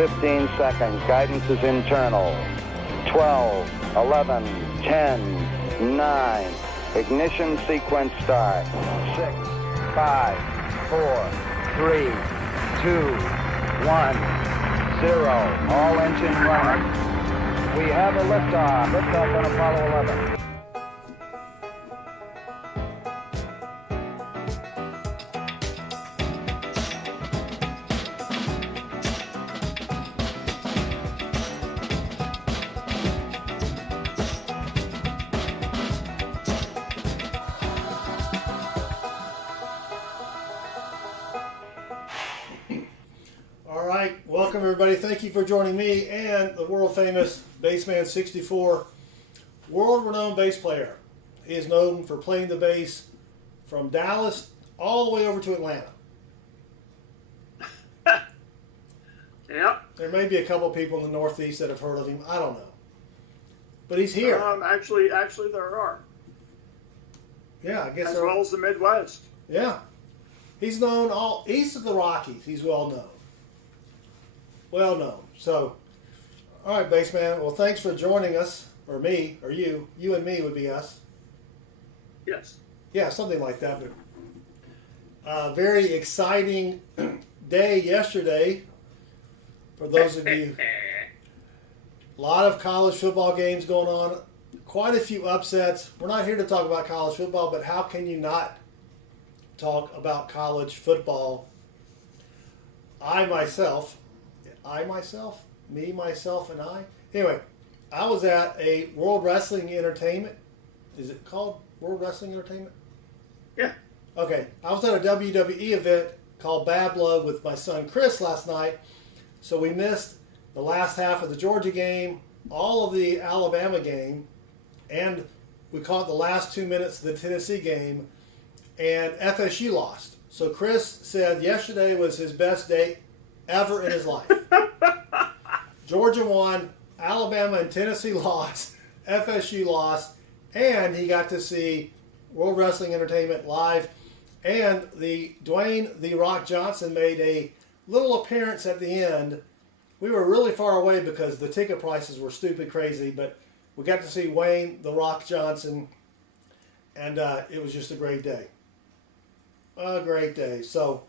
15 seconds. Guidance is internal. 12, 11, 10, 9. Ignition sequence start. 6, 5, 4, 3, 2, 1, 0. All engine running. We have a liftoff. Liftoff on Apollo 11. Welcome everybody. Thank you for joining me and the world famous Bassman 64, world renowned bass player. He is known for playing the bass from Dallas all the way over to Atlanta. Yeah. There may be a couple people in the Northeast that have heard of him. I don't know. But he's here. Actually there are. Yeah, I guess as well as the Midwest. Yeah. He's known all east of the Rockies. He's well known. Well known. So, all right, Bassman. Well, thanks for joining us, or me, or you. You and me would be us. Yes. Yeah, something like that. But very exciting day yesterday for those of you. A lot of college football games going on. Quite a few upsets. We're not here to talk about college football, but how can you not talk about college football? Me, myself, and I. Anyway, I was at a World Wrestling Entertainment. Is it called World Wrestling Entertainment? Yeah. Okay. I was at a WWE event called Bad Blood with my son Chris last night. So we missed the last half of the Georgia game, all of the Alabama game, and we caught the last 2 minutes of the Tennessee game, and FSU lost. So Chris said yesterday was his best day ever in his life. Georgia won, Alabama and Tennessee lost, FSU lost, and he got to see World Wrestling Entertainment live. And the Dwayne "The Rock" Johnson made a little appearance at the end. We were really far away because the ticket prices were stupid crazy, but we got to see Wayne "The Rock" Johnson, and it was just a great day. A great day. So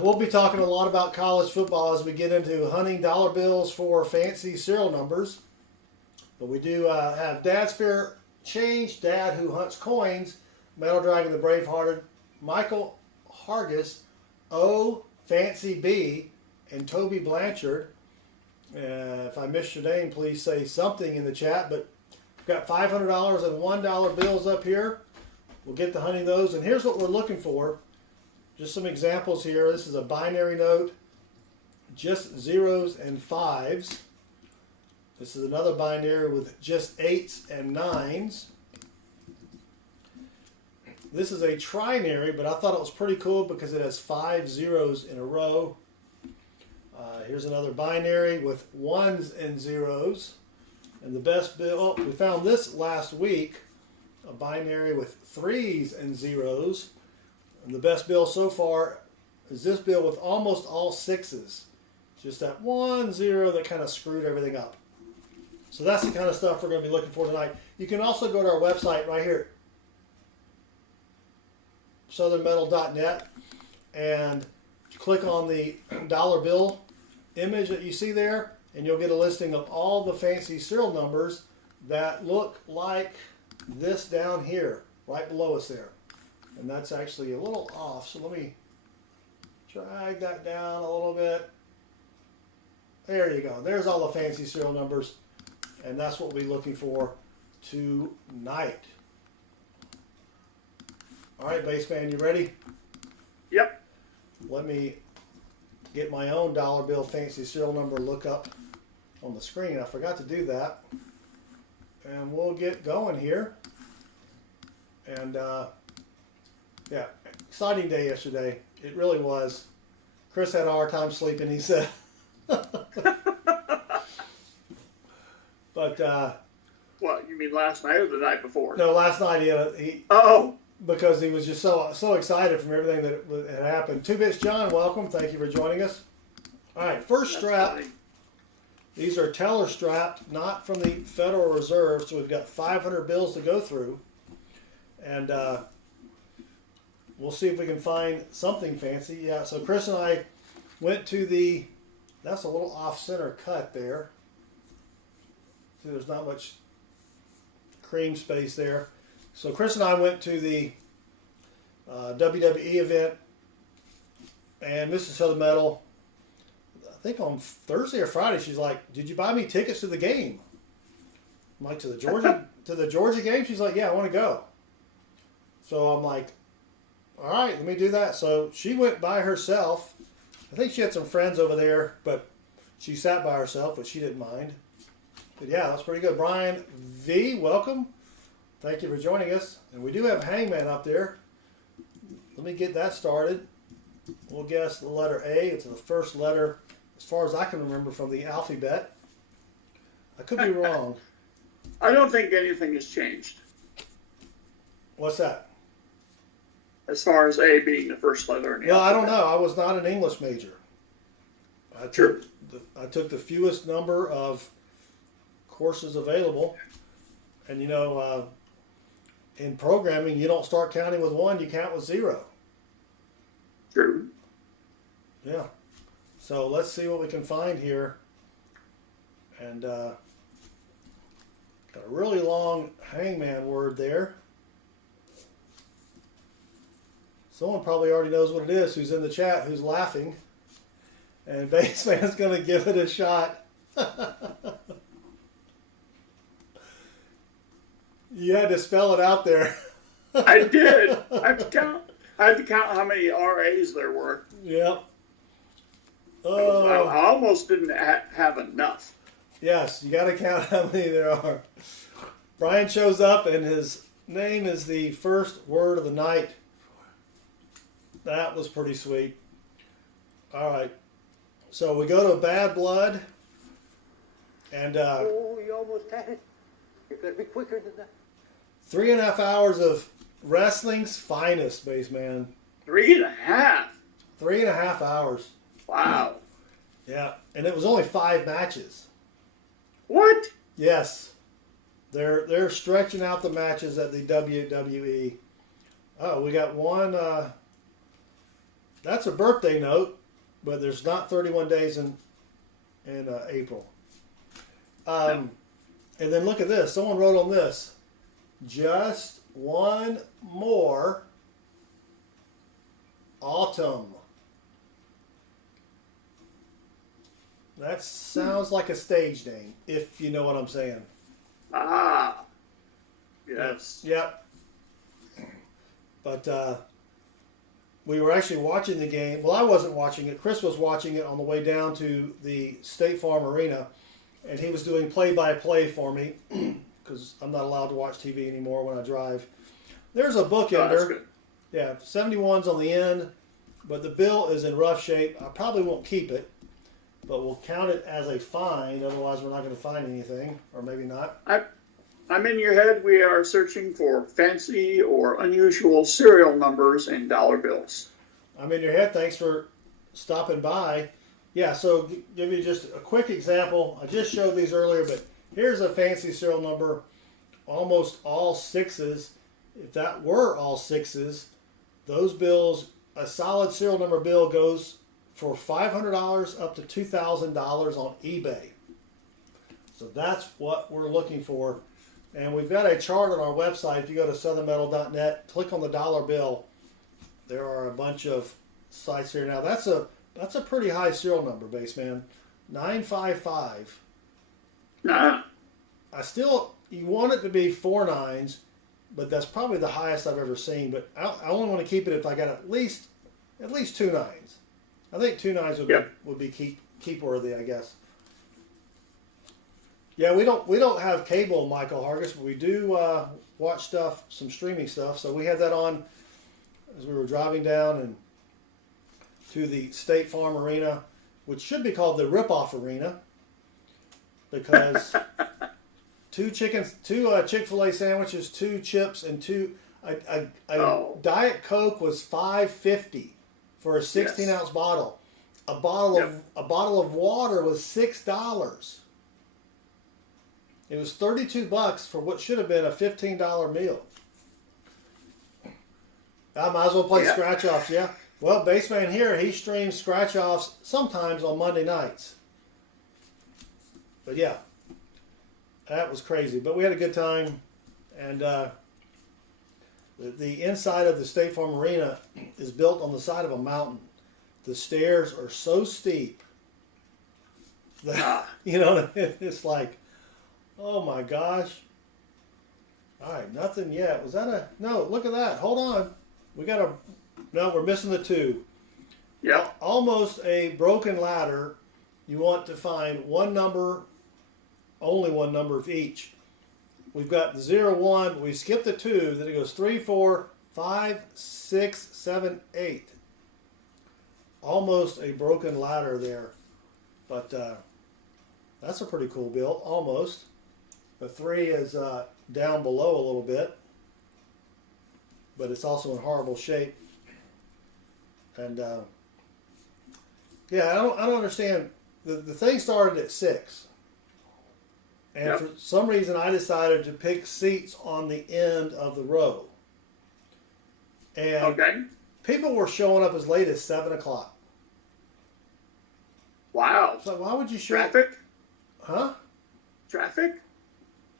we'll be talking a lot about college football as we get into hunting dollar bills for fancy serial numbers. But we do have Dad Spare Change, Dad Who Hunts Coins, Metal Dragon the Bravehearted, Michael Hargis, O Fancy B, and Toby Blanchard. If I missed your name, please say something in the chat. But we've got $500 and $1 bills up here. We'll get to hunting those. And here's what we're looking for. Just some examples here. This is a binary note, just zeros and fives. This is another binary with just 8s and 9s. This is a trinary, but I thought it was pretty cool because it has 5 zeros in a row. Here's another binary with 1s and 0s. And the best bill, we found this last week, a binary with 3s and 0s. And the best bill so far is this bill with almost all 6s. Just that 1 0 that kind of screwed everything up. So that's the kind of stuff we're going to be looking for tonight. You can also go to our website right here, southernmetal.net, and click on the dollar bill image that you see there, and you'll get a listing of all the fancy serial numbers that look like this down here, right below us there. And that's actually a little off, so let me drag that down a little bit. There you go. There's all the fancy serial numbers, and that's what we'll be looking for tonight. All right, Bassman, you ready? Yep. Let me get my own dollar bill fancy serial number look up on the screen. I forgot to do that. And we'll get going here. And yeah, exciting day yesterday. It really was. Chris had a hard time sleeping, he said. But what, you mean last night or the night before? No, last night he because he was just so excited from everything that had happened. 2 Bits John, welcome. Thank you for joining us. All right, first That's strap. funny. These are teller strapped, not from the Federal Reserve, so we've got 500 bills to go through. And we'll see if we can find something fancy. Yeah, so Chris and I went to the, that's a little off-center cut there. See, there's not much cream space there. So Chris and I went to the WWE event, and Mrs. Southern Metal, I think on Thursday or Friday, she's like, "Did you buy me tickets to the game?" I'm like, to the Georgia game? She's like, "Yeah, I want to go." So I'm like, "All right, let me do that." So she went by herself. I think she had some friends over there, but she sat by herself, but she didn't mind. But yeah, that's pretty good. Brian V, welcome. Thank you for joining us. And we do have Hangman up there. Let me get that started. We'll guess the letter A. It's the first letter, as far as I can remember, from the alphabet. I could be wrong. I don't think anything has changed What's that? as far as A being the first letter in the Well, I don't alphabet. know. I was not an English major. I Sure. took the fewest number of courses available. And, you know, in programming, you don't start counting with 1, you count with 0. True. Yeah. So let's see what we can find here. And got a really long hangman word there. Someone probably already knows what it is who's in the chat, who's laughing. And Baseman's going to give it a shot. You had to spell it out there. I did. I had to count how many RAs there were. Yep. I Oh, almost didn't have enough. yes, you got to count how many there are. Brian shows up, and his name is the first word of the night. That was pretty sweet. All right. So we go to Bad Blood, and Oh, you almost had it. You're going to be quicker than that. 3.5 hours of wrestling's finest, Baseman. 3.5. 3.5 hours. Wow. Yeah, and it was only 5 matches. What? Yes, they're stretching out the matches at the WWE. Oh, we got one. That's a birthday note, but there's not 31 days in April. And then look at this. Someone wrote on this. Just one more autumn. That sounds like a stage name, if you know what I'm saying. Ah. Yes. Yep. But we were actually watching the game. Well, I wasn't watching it. Chris was watching it on the way down to the State Farm Arena, and he was doing play-by-play for me because I'm not allowed to watch TV anymore when I drive. There's a Oh, that's bookender. good. Yeah, 71's on the end, but the bill is in rough shape. I probably won't keep it, but we'll count it as a find. Otherwise, we're not going to find anything, or maybe not. I'm in your head. We are searching for fancy or unusual serial numbers in dollar bills. I'm in your head. Thanks for stopping by. Yeah, so give you just a quick example. I just showed these earlier, but here's a fancy serial number, almost all 6s. If that were all 6s, those bills, a solid serial number bill goes for $500 up to $2,000 on eBay. So that's what we're looking for. And we've got a chart on our website. If you go to southernmetal.net, click on the dollar bill. There are a bunch of sites here. Now that's a pretty high serial number, Baseman. 955. Nah. You want it to be 4 9s, but that's probably the highest I've ever seen. But I only want to keep it if I got at least 2 9s. I think 2 9s would be keep worthy, I guess. Yeah, we don't have cable, Michael Hargis, but we do watch some streaming stuff. So we had that on as we were driving down and to the State Farm Arena, which should be called the Rip-Off Arena, because 2 Chick-fil-A sandwiches, 2 chips, and a Diet Coke was $5.50 for a 16-ounce bottle. a bottle of water was $6. It was $32 for what should have been a $15 meal. I might as well play scratch offs, yeah. Well, Baseman here, he streams scratch offs sometimes on Monday nights. But yeah, that was crazy. But we had a good time, and the inside of the State Farm Arena is built on the side of a mountain. The stairs are so steep that, you know, it's like, oh my gosh. All right, nothing yet. Was that a, no, look at that. Hold on. We got a, no, we're missing the 2. Yeah. Almost a broken ladder. You want to find one number, only one number of each. We've got 0, 1. We skipped the 2. Then it goes 3, 4, 5, 6, 7, 8. Almost a broken ladder there. But that's a pretty cool build. Almost. The 3 is down below a little bit. But it's also in horrible shape. And yeah, I don't understand. The thing started at 6. And for some reason, I decided to pick seats on the end of the row. And people were showing up as late as 7 o'clock. Wow. So why would you show Traffic? Huh? Traffic?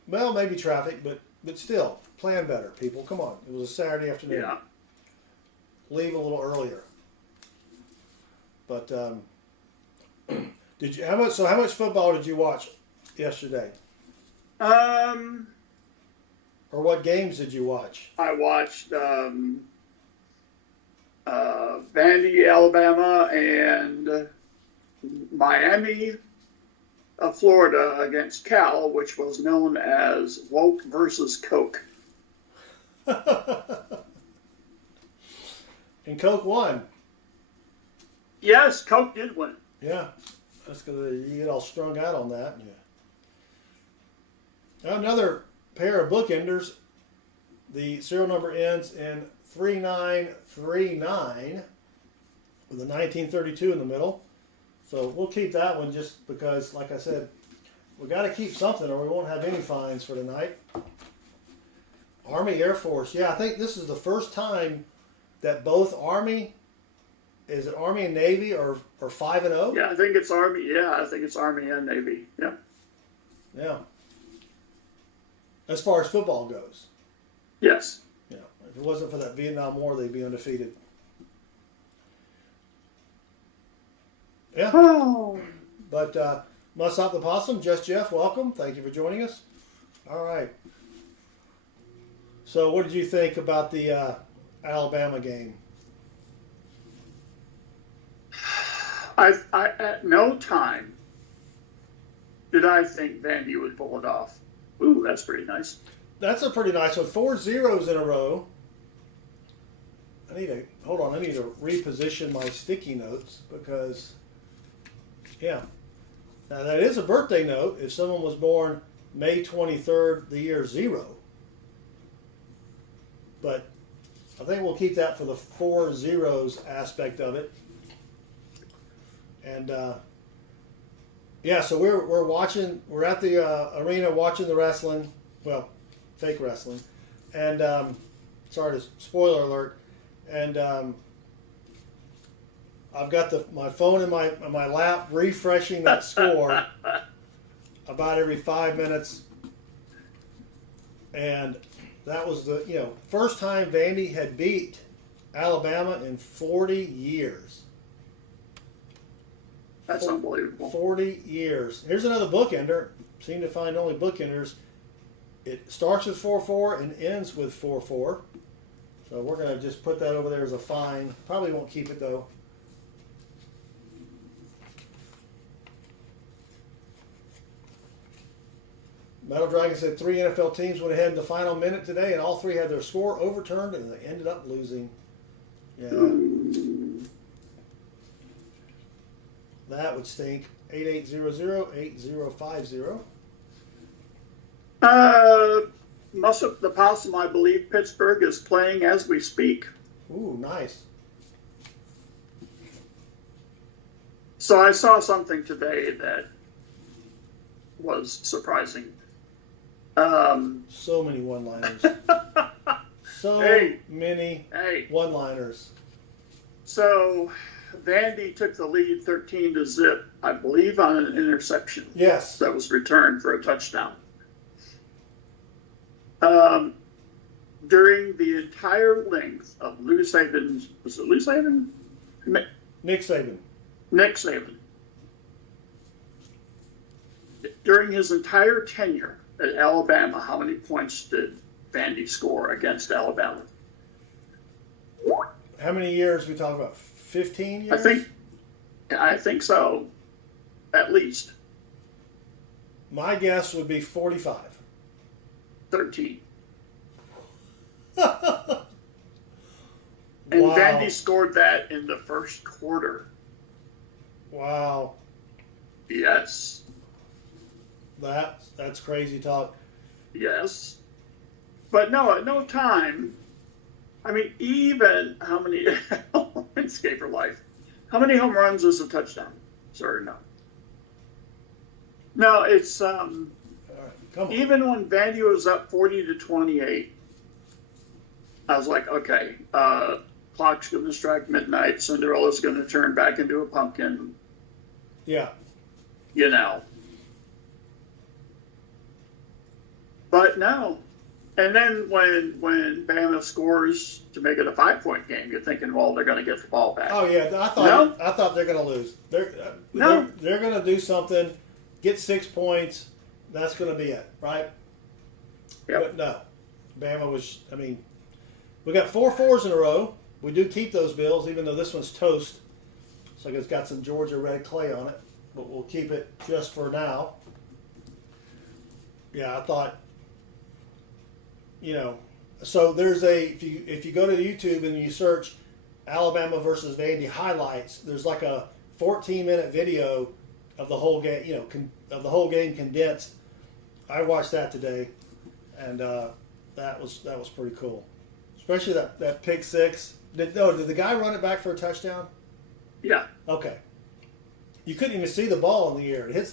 Well, maybe traffic, but still, plan better, people. Come on. It was a Saturday afternoon. Yeah. Leave a little earlier. But did you? How much football did you watch yesterday? Or what games did you watch? I watched Vandy, Alabama, and Miami, Florida against Cal, which was known as Woke versus Coke. And Coke won. Yes, Coke did win. Yeah, that's good. You get all strung out on that. Yeah. Another pair of bookenders. The serial number ends in 3939 with a 1932 in the middle. So we'll keep that one just because, like I said, we got to keep something or we won't have any fines for tonight. Army, Air Force. Yeah, I think this is the first time that both Army, is it Army and Navy or 5-0? Yeah, I think it's Army. Yeah, I think it's Army and Navy. Yeah. Yeah. As far as football goes. Yes. Yeah. If it wasn't for that Vietnam War, they'd be undefeated. Yeah. Oh. But Mustop the Possum, Just Jeff, welcome. Thank you for joining us. All right. So what did you think about the Alabama game? I at no time did I think Vandy would pull it off. Ooh, that's pretty nice. That's a pretty nice one. 4 zeros in a row. I need to reposition my sticky notes because, yeah. Now that is a birthday note if someone was born May 23rd, the year 0. But I think we'll keep that for the 4 zeros aspect of it. And yeah, so we're watching. We're at the arena watching the wrestling. Well, fake wrestling. And sorry to spoiler alert. And I've got my phone in my lap refreshing that score about every 5 minutes. And that was the first time Vandy had beat Alabama in 40 years. That's unbelievable. 40 years. Here's another bookender. Seem to find only bookenders. It starts with 4-4 and ends with 4-4. So we're going to just put that over there as a fine. Probably won't keep it though. Metal Dragon said 3 NFL teams went ahead in the final minute today and all 3 had their score overturned and they ended up losing. Yeah. That would stink. 8800-8050. Mustap the Possum, I believe Pittsburgh is playing as we speak. Ooh, nice. So I saw something today that was surprising. So many one-liners. So Hey. many Hey, one-liners. so Vandy took the lead 13-0, I believe, on an interception Yes. that was returned for a touchdown. During the entire length of Lou Saban's, was it Lou Saban? Nick Saban. Nick Saban. During his entire tenure at Alabama, how many points did Vandy score against Alabama? How many years we talking about? 15 years? I think so, at least My guess would be 45. 13. Wow. And Vandy scored that in the first quarter. Wow. Yes. That's crazy talk. Yes. But no, at no time. I mean, even how many landscaper life? How many home runs is a touchdown? Sir, no. No, it's All right, come on. even when Vandy was up 40-28. I was like, okay, clock's going to strike midnight. Cinderella's going to turn back into a pumpkin. Yeah. You know. But no. And then when Bama scores to make it a 5-point game, you're thinking, well, they're going to get the ball back. Oh yeah, I thought they're going to lose. They're going to do something, get 6 points. That's going to be it, right? Yep. But no, Bama was. I mean, we got 4 4s in a row. We do keep those bills, even though this one's toast. So it's got some Georgia red clay on it, but we'll keep it just for now. Yeah, I thought. You know, so there's if you go to YouTube and you search Alabama versus Vandy highlights, there's like a 14-minute video of the whole game. You know, of the whole game condensed. I watched that today, and that was pretty cool. Especially that pick six. Did the guy run it back for a touchdown? Yeah. Okay. You couldn't even see the ball in the air. It hits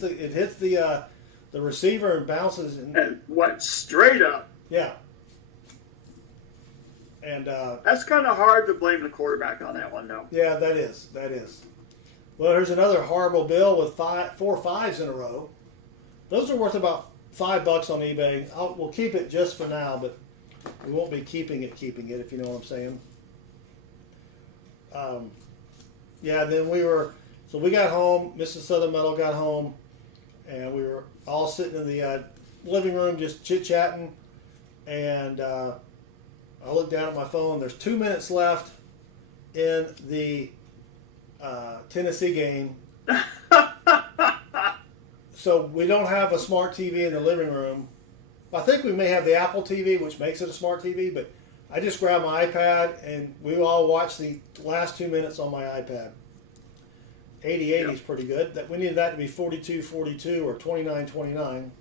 the receiver and bounces And went straight up. Yeah. And That's kind of hard to blame the quarterback on that one, though. yeah, that is. Well, here's another horrible bill with 4 5s in a row. Those are worth about $5 on eBay. We'll keep it just for now, but we won't be keeping it, if you know what I'm saying. Yeah, then we got home, Mrs. Southern Metal got home, and we were all sitting in the living room just chit-chatting, and I looked down at my phone. There's 2 minutes left in the Tennessee game. So we don't have a smart TV in the living room. I think we may have the Apple TV, which makes it a smart TV, but I just grabbed my iPad and we all watched the last 2 minutes on my iPad. 80-80 is pretty good. We needed that to be 42-42 or 29-29.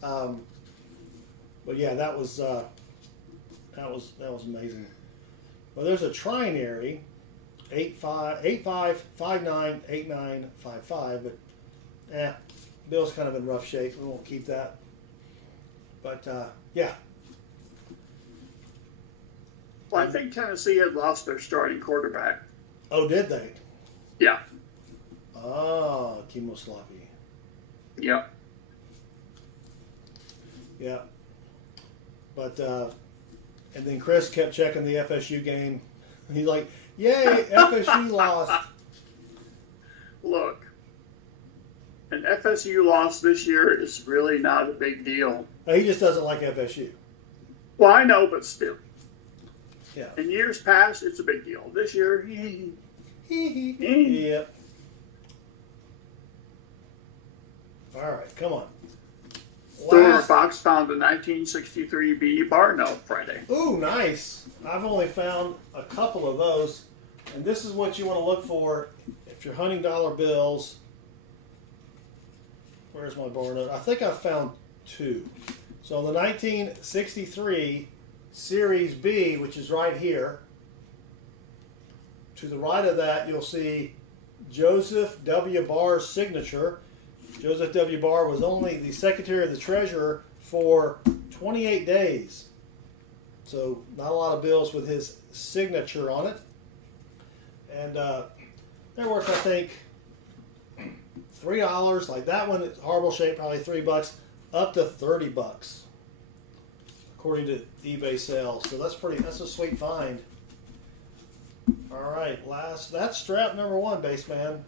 But yeah, that was amazing. Well, there's a trinary, 8-5, 5-9, 8-9, 5-5, but Bill's kind of in rough shape. We won't keep that. But yeah. Well, I think Tennessee had lost their starting quarterback. Oh, did they? Yeah. Oh, Kimo Sloppy. Yep. Yeah. But and then Chris kept checking the FSU game. He's like, "Yay, FSU lost." Look, an FSU loss this year is really not a big deal. No, he just doesn't like FSU. Well, I know, but still. Yeah. In years past, it's a big deal. This year, Yep. All right, come on. Former Fox found a 1963 BE bar note Friday. Ooh, nice. I've only found a couple of those. And this is what you want to look for if you're hunting dollar bills. Where's my bar note? I think I found 2. So the 1963 Series B, which is right here, to the right of that, you'll see Joseph W. Barr's signature. Joseph W. Barr was only the Secretary of the Treasurer for 28 days. So not a lot of bills with his signature on it. And they're worth, I think, $3. Like that one, it's horrible shape, probably $3, up to $30, according to eBay sales. So that's a sweet find. All right, that's strap number 1, Baseman.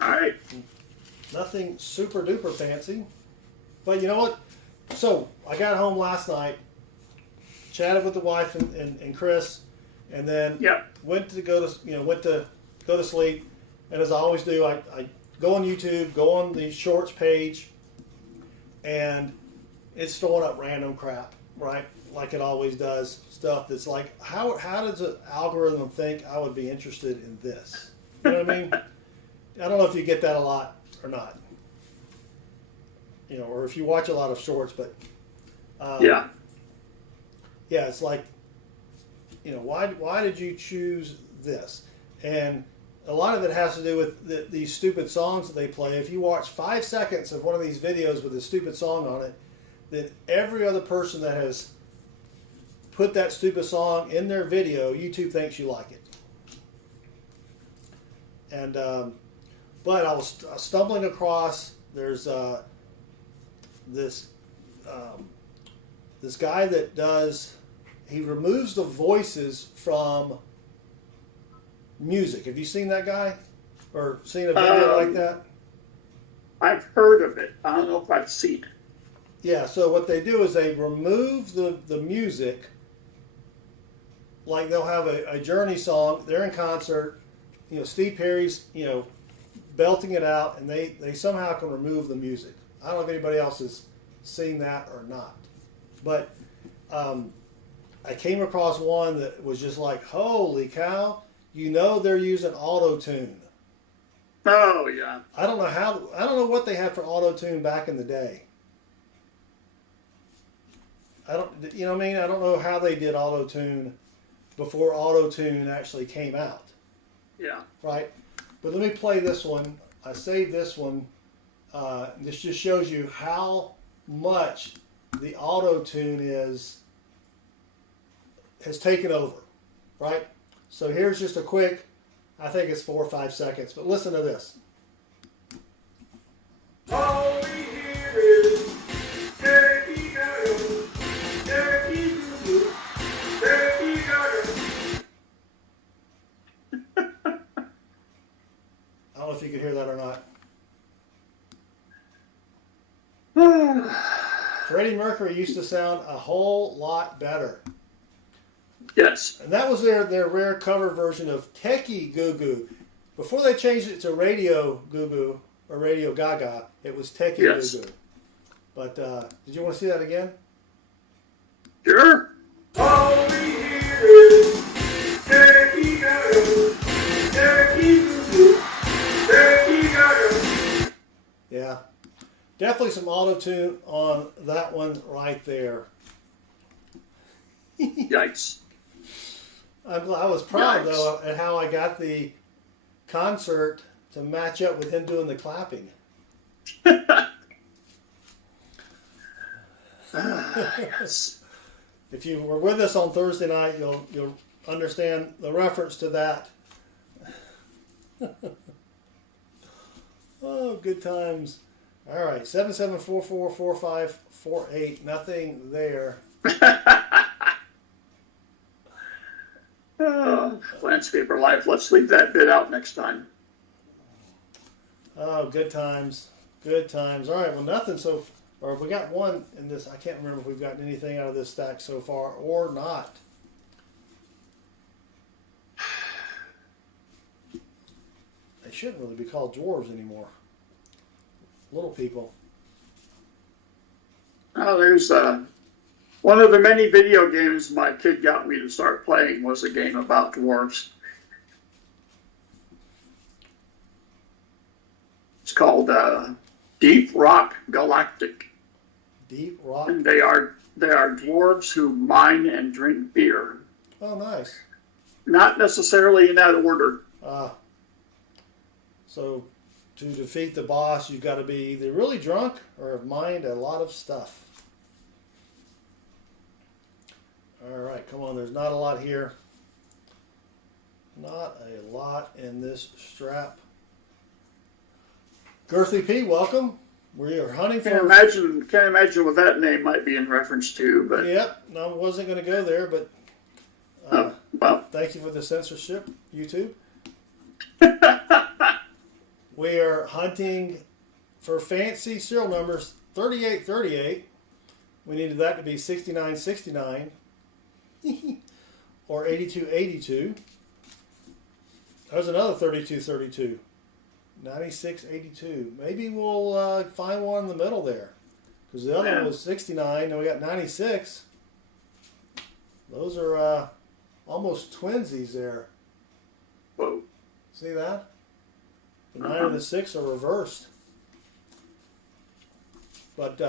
All right. Nothing super duper fancy, but you know what? So I got home last night, chatted with the wife and Chris, and then went to go to sleep. And as I always do, I go on YouTube, go on the shorts page, and it's throwing up random crap, right? Like it always does. Stuff that's like, how does an algorithm think I would be interested in this? You know what I mean? I don't know if you get that a lot or not. You know, or if you watch a lot of shorts, but yeah, it's like, you know, why did you choose this? And a lot of it has to do with these stupid songs that they play. If you watch 5 seconds of one of these videos with a stupid song on it, then every other person that has put that stupid song in their video, YouTube thinks you like it. And but I was stumbling across, there's this guy that he removes the voices from music. Have you seen that guy or seen a video like that? I've heard of it. I don't know if I've seen it. Yeah, so what they do is they remove the music. Like they'll have a Journey song, they're in concert, you know, Steve Perry's, you know, belting it out, and they somehow can remove the music. I don't know if anybody else has seen that or not. But I came across one that was just like, holy cow, you know they're using auto-tune. Oh, yeah. I don't know what they had for auto-tune back in the day. You know what I mean? I don't know how they did auto-tune before auto-tune actually came out. Yeah. Right? But let me play this one. I saved this one. This just shows you how much the auto-tune has taken over. Right? So here's just a quick, I think it's 4 or 5 seconds, but listen to this. All we hear is Turkey Gaga, Turkey Goo, Turkey Gaga. I don't know if you can hear that or not. Freddie Mercury used to sound a whole lot better. Yes. And that was their rare cover version of Techie Goo Goo. Before they changed it to Radio Goo Goo or Radio Gaga, it was Techie Goo Goo. But did you want to see that again? Sure. All we hear is Turkey Gaga, Turkey Goo Goo, Turkey Gaga. Yeah. Definitely some auto-tune on that one right there. Yikes. I was proud, though, at how I got the concert to match up with him doing the clapping. Yes. If you were with us on Thursday night, you'll understand the reference to that. Oh, good times. All right, 77444548. Nothing there. Oh, landscaper life. Let's leave that bit out next time. Oh, good times. Good times. All right, well, nothing so... Or we got one in this. I can't remember if we've gotten anything out of this stack so far or not. They shouldn't really be called dwarves anymore. Little people. Oh, there's one of the many video games my kid got me to start playing was a game about dwarves. It's called Deep Rock Galactic. Deep Rock? And they are dwarves who mine and drink beer. Oh, nice. Not necessarily in that order. So to defeat the boss, you've got to be either really drunk or have mined a lot of stuff. All right, come on. There's not a lot here. Not a lot in this strap. Girthy P, welcome. We are hunting for. Can't imagine what that name might be in reference to, but. Yep, no, I wasn't going to go there, but. Well. Thank you for the censorship, YouTube. We are hunting for fancy serial numbers 3838. We needed that to be 6969 or 8282. There's another 3232. 9682. Maybe we'll find one in the middle there. Because the other one was 69, and we got 96. Those are almost twinsies there. Whoa. See that? The 9 and the 6 are reversed. But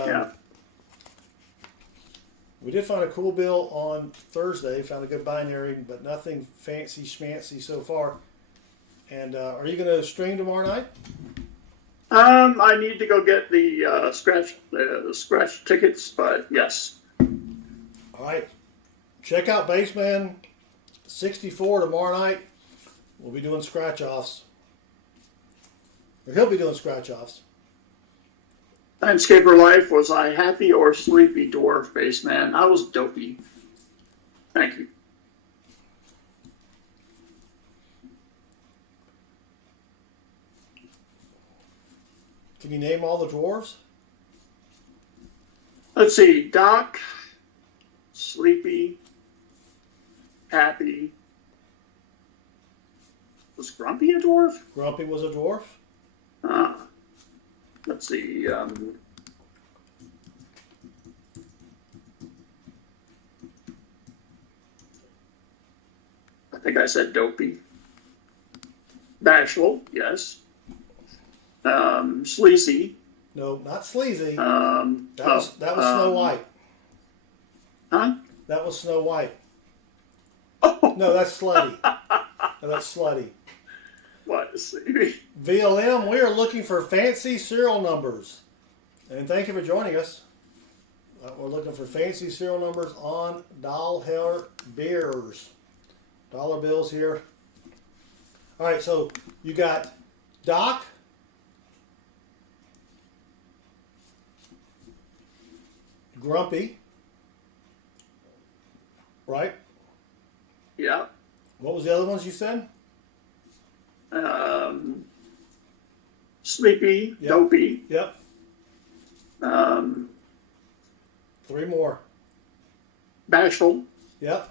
we did find a cool bill on Thursday. Found a good binary, but nothing fancy schmancy so far. And are you going to stream tomorrow night? I need to go get the scratch tickets, but yes. All right. Check out Baseman 64 tomorrow night. We'll be doing scratch-offs. Or he'll be doing scratch-offs. Landscaper life, was I happy or sleepy, dwarf face man? I was dopey. Thank you. Can you name all the dwarves? Let's see. Doc, sleepy, happy. Was Grumpy a dwarf? Grumpy was a dwarf. Let's see. I think I said dopey. Bashful, yes. Sleazy. No, not sleazy. That was Snow White. Huh? That was Snow White. Oh. No, that's slutty. No, that's slutty. What? VLM, we are looking for fancy serial numbers. And thank you for joining us. We're looking for fancy serial numbers on dollar beers. Dollar bills here. All right, so you got Doc. Grumpy. Right? Yeah. What was the other ones you said? Sleepy, Yep. dopey. Yep. 3 more. Bashful. Yep.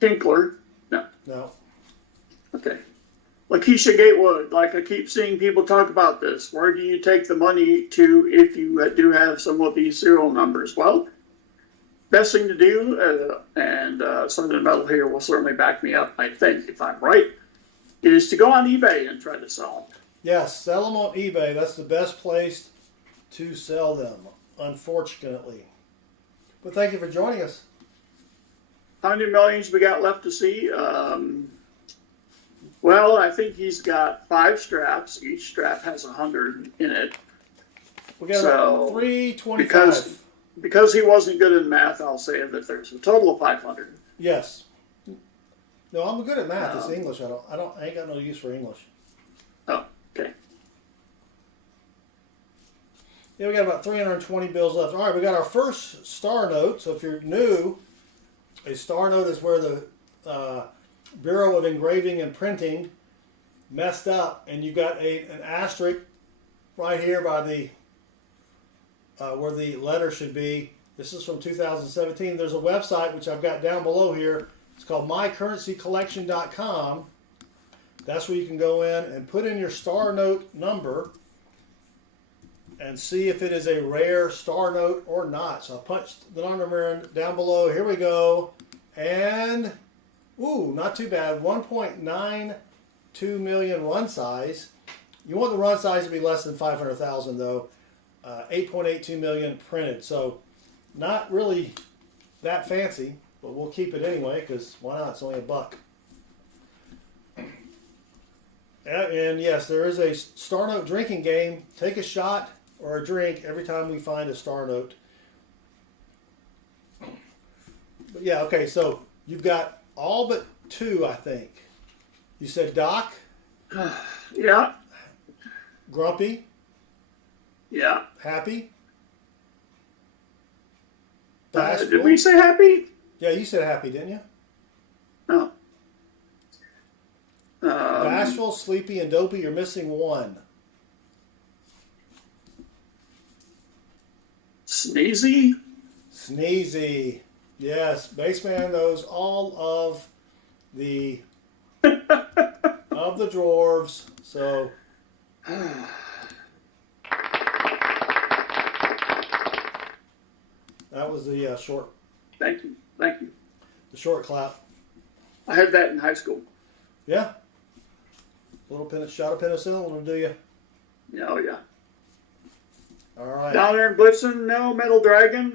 Tinkler. No. No. Okay. Lakeisha Gatewood, like I keep seeing people talk about this. Where do you take the money to if you do have some of these serial numbers? Well, best thing to do, and Southern Metal here will certainly back me up, I think, if I'm right, is to go on eBay and try to sell them. Yes, sell them on eBay. That's the best place to sell them, unfortunately. But thank you for joining us. How many millions we got left to see? Well, I think he's got 5 straps. Each strap has 100 in it. We got So, 325. Because he wasn't good in math, I'll say that there's a total of 500. Yes. No, I'm good at math. It's English. I ain't got no use for English. Oh, okay. Yeah, we got about 320 bills left. All right, we got our first star note. So if you're new, a star note is where the Bureau of Engraving and Printing messed up, and you got an asterisk right here by the where the letter should be. This is from 2017. There's a website which I've got down below here. It's called mycurrencycollection.com. That's where you can go in and put in your star note number and see if it is a rare star note or not. So I punched the number in down below. Here we go. And, ooh, not too bad. 1.92 million run size. You want the run size to be less than 500,000 though. 8.82 million printed. So not really that fancy, but we'll keep it anyway because why not? It's only $1. And yes, there is a star note drinking game. Take a shot or a drink every time we find a star note. But yeah, okay, so you've got all but 2, I think. You said Doc? Yeah. Grumpy? Yeah. Happy? Did we say happy? Yeah, you said happy, didn't you? No. Bashful, sleepy, and dopey. You're missing 1. Sneezy? Sneezy. Yes, Baseman knows all of the dwarves. So that was the short. Thank you. Thank you. The short clap. I had that in high school. Yeah. Shot of penicillin will do you. Yeah, oh yeah. All right. Down there in Blitzen, no Metal Dragon.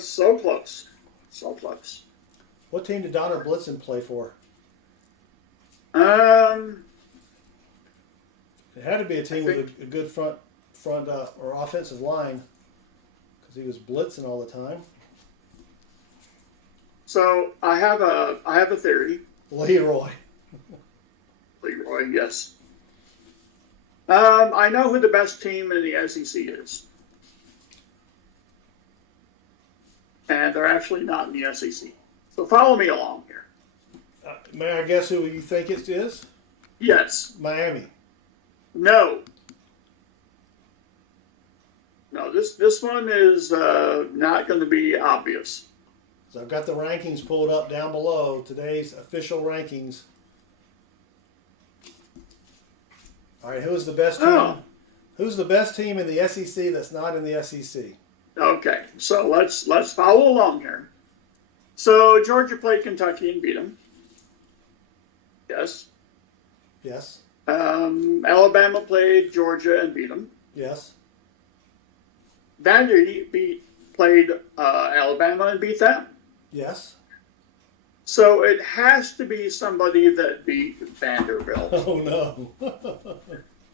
So close. So close. What team did Donner Blitzen play for? Um, It had to be a team with a good front or offensive line because he was blitzing all the time. So I have a theory. Leroy. Leroy, yes. I know who the best team in the SEC is. And they're actually not in the SEC. So follow me along here. May I guess who you think it is? Yes. Miami. No. No, this one is not going to be obvious. So I've got the rankings pulled up down below. Today's official rankings. All right, who's the best team? Oh. Who's the best team in the SEC that's not in the SEC? Okay, so let's follow along here. So Georgia played Kentucky and beat them. Yes. Yes. Alabama played Georgia and beat them. Yes. Vanderbilt played Alabama and beat them. Yes. So it has to be somebody that beat Vanderbilt. Oh no.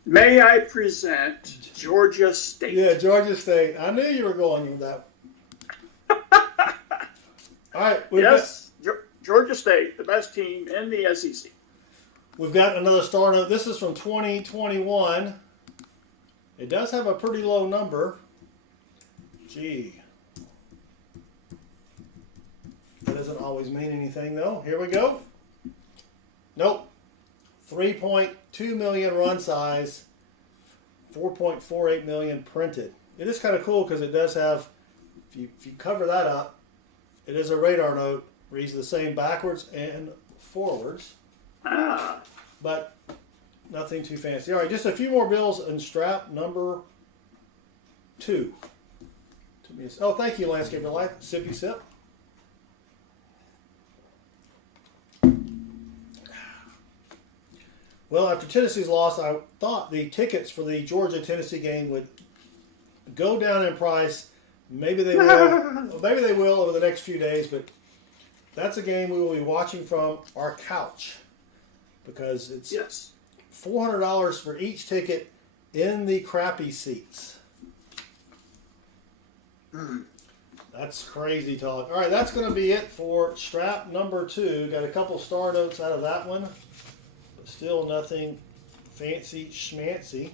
May I present Georgia State? Yeah, Georgia State. I knew you were going with that. All right. Yes, Georgia State, the best team in the SEC. We've got another star note. This is from 2021. It does have a pretty low number. Gee. That doesn't always mean anything, though. Here we go. Nope. 3.2 million run size, 4.48 million printed. It is kind of cool because it does have, if you cover that up, it is a radar note. Reads the same backwards and forwards. But nothing too fancy. All right, just a few more bills and strap number 2. Oh, thank you, Landscaper Life. Sippy sip. Well, after Tennessee's loss, I thought the tickets for the Georgia-Tennessee game would go down in price. Maybe they will. Maybe they will over the next few days, but that's a game we will be watching from our couch because it's $400 for each ticket in the crappy seats. That's crazy talk. All right, that's going to be it for strap number 2. Got a couple star notes out of that one, but still nothing fancy schmancy.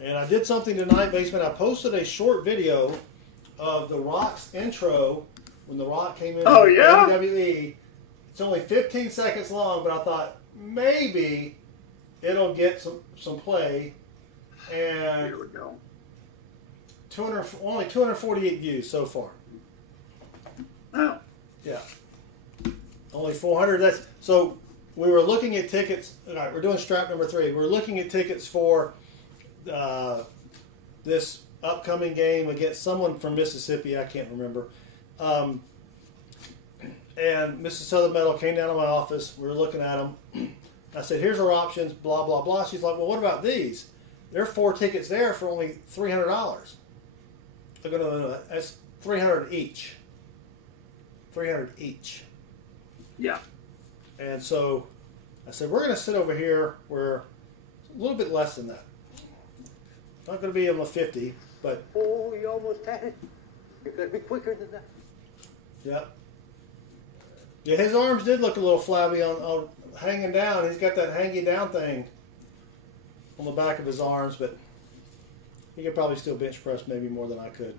And I did something tonight, Basement. I posted a short video of The Rock's intro when The Rock came in WWE. It's only 15 seconds long, but I thought maybe it'll get some play. And here we go. Only 248 views so far. Oh. Yeah. Only 400. So we were looking at tickets. All right, we're doing strap number 3. We're looking at tickets for this upcoming game against someone from Mississippi. I can't remember. And Mrs. Southern Metal came down to my office. We were looking at them. I said, here's our options, blah, blah, blah. She's like, well, what about these? There are 4 tickets there for only $300. No, that's $300 each. $300 each. Yeah. And so I said, we're going to sit over here where it's a little bit less than that. Not going to be able to 50, but Oh, you almost had it. You're going to be quicker than that. yeah. Yeah, his arms did look a little flabby on hanging down. He's got that hanging down thing on the back of his arms, but he could probably still bench press maybe more than I could.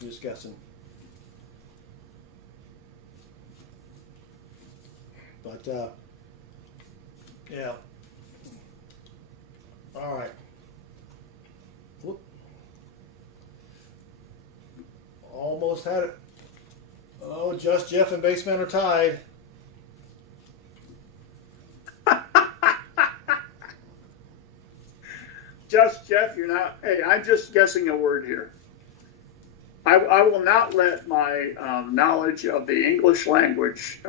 I'm just guessing. But, yeah. All right. Whoop. Almost had it. Oh, Just Jeff and Baseman are tied. Just Jeff, you're not. Hey, I'm just guessing a word here. I will not let my knowledge of the English language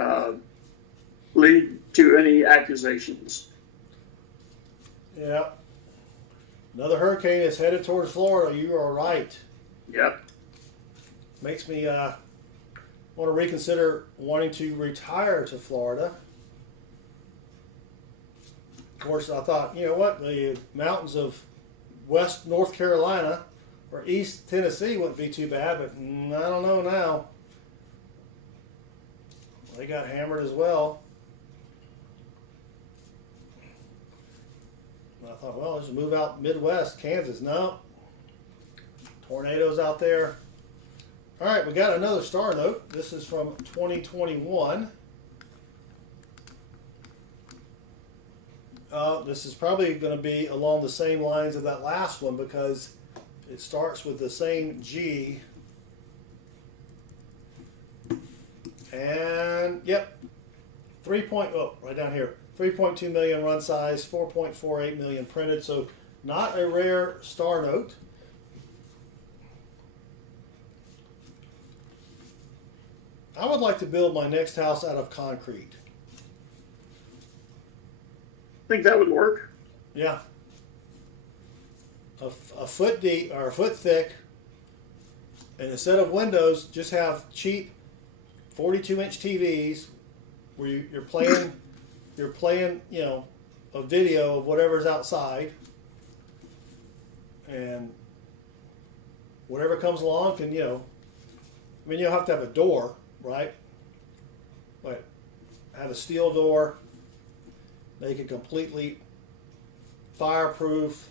lead to any accusations. Yeah. Another hurricane is headed towards Florida. You are right. Yep. Makes me want to reconsider wanting to retire to Florida. Of course, I thought, you know what, the mountains of West North Carolina or East Tennessee wouldn't be too bad, but I don't know now. They got hammered as well. I thought, well, let's just move out Midwest, Kansas. No. Tornadoes out there. All right, we got another star note. This is from 2021. This is probably going to be along the same lines of that last one because it starts with the same G. And, yep, right down here. 3.2 million run size, 4.48 million printed. So not a rare star note. I would like to build my next house out of concrete. Think that would work? Yeah. A foot deep or a foot thick, and instead of windows, just have cheap 42-inch TVs where you're playing, you know, a video of whatever's outside, and whatever comes along can, you know, I mean, you'll have to have a door, right? But have a steel door, make it completely fireproof,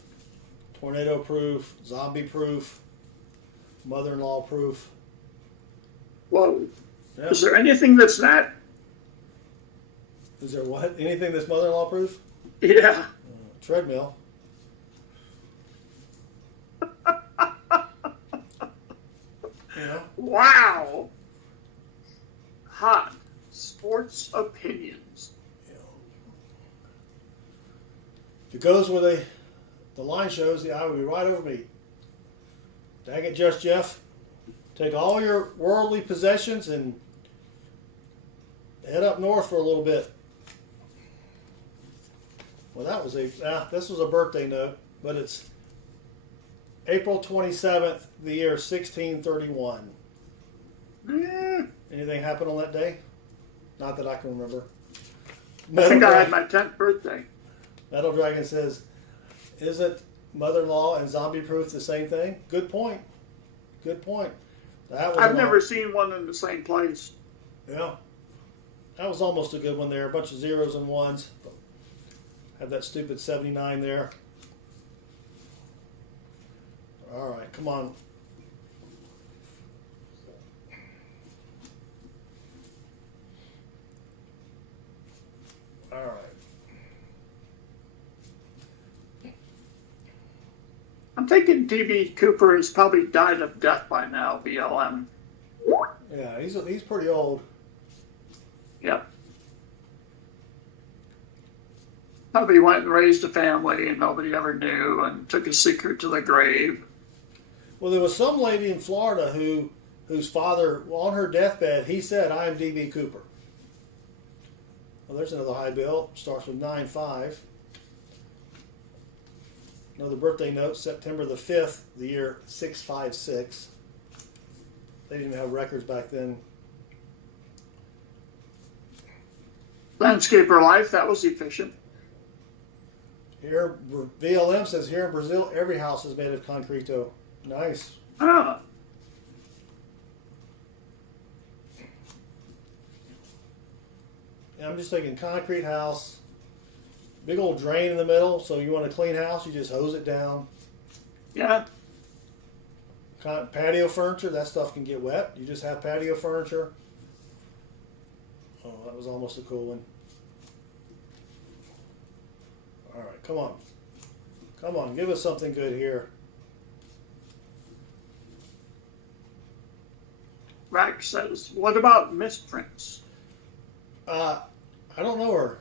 tornado proof, zombie proof, mother-in-law proof. Well, Yeah. is there anything that's not? Is there what? Anything that's mother-in-law proof? Yeah. Treadmill. Yeah. Wow. Hot sports opinions. If it goes where the line shows, the eye will be right over me. Dang it, Just Jeff. Take all your worldly possessions and head up north for a little bit. Well, this was a birthday note, but it's April 27th, the year 1631. Anything happened on that day? Not that I can remember. I think I had my 10th birthday. Metal Dragon says, isn't mother-in-law and zombie-proof the same thing? Good point. Good point. I've never seen one in the same place. Yeah. That was almost a good one there. A bunch of zeros and ones. Had that stupid 79 there. All right, come on. All right. I'm thinking D.B. Cooper has probably died of death by now, BLM. Yeah, he's pretty old. Yep. Probably went and raised a family and nobody ever knew and took his secret to the grave. Well, there was some lady in Florida whose father, on her deathbed, he said, I am D.B. Cooper. Well, there's another high bill. Starts with 9.5. Another birthday note, September the 5th, the year 656. They didn't even have records back then. Landscaper life, that was efficient. Here, VLM says here in Brazil, every house is made of concreto. Nice. Ah, Yeah, I'm just thinking concrete house, big old drain in the middle. So you want a clean house, you just hose it down. yeah. Patio furniture, that stuff can get wet. You just have patio furniture. Oh, that was almost a cool one. All right, come on. Come on, give us something good here. Rack says, what about misprints? I don't know her.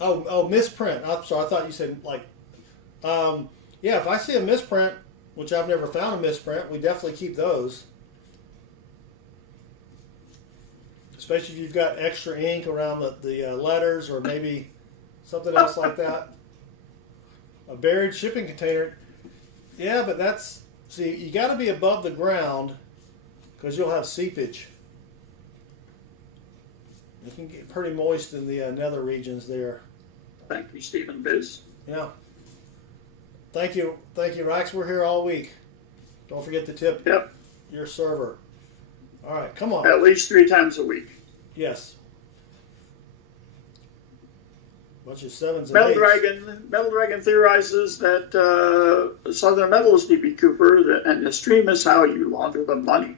Oh, misprint. I'm sorry, I thought you said like, yeah, if I see a misprint, which I've never found a misprint, we definitely keep those. Especially if you've got extra ink around the letters or maybe something else like that. A buried shipping container. Yeah, but that's, see, you got to be above the ground because you'll have seepage. It can get pretty moist in the nether regions there. Thank you, Stephen Biz. Yeah. Thank you, Rax. We're here all week. Don't forget to tip Yep, your server. All right, come on. at least 3 times a week. Yes. Bunch of sevens and Metal eights. Dragon theorizes that Southern Metal is DB Cooper, and the stream is how you launder the money.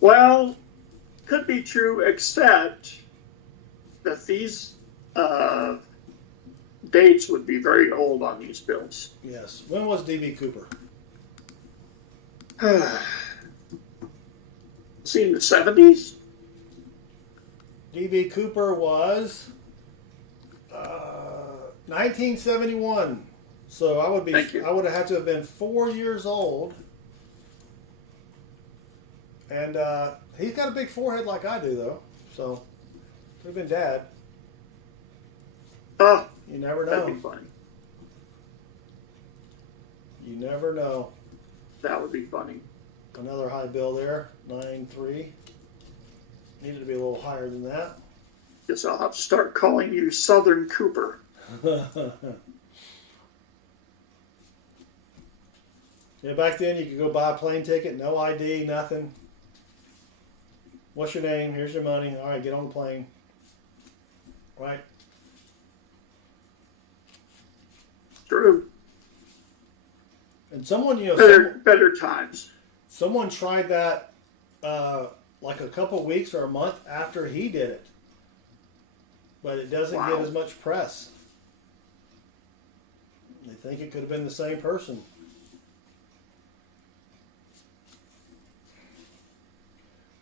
Well, could be true, except that these dates would be very old on these bills. Yes. When was DB Cooper? See, in the 70s? DB Cooper was 1971. So I would be. Thank you. I would have had to have been 4 years old. And he's got a big forehead like I do, though. So could have been Dad. Oh, You never that'd be know. funny. You never know. That would be funny. Another high bill there, 9.3. Needed to be a little higher than that. Guess I'll have to start calling you Southern Cooper. Yeah, back then you could go buy a plane ticket, no ID, nothing. What's your name? Here's your money. All right, get on the plane. Right? True. And someone, Better times. someone tried that like a couple weeks or a month after he did it. But it doesn't Wow. get as much press. They think it could have been the same person.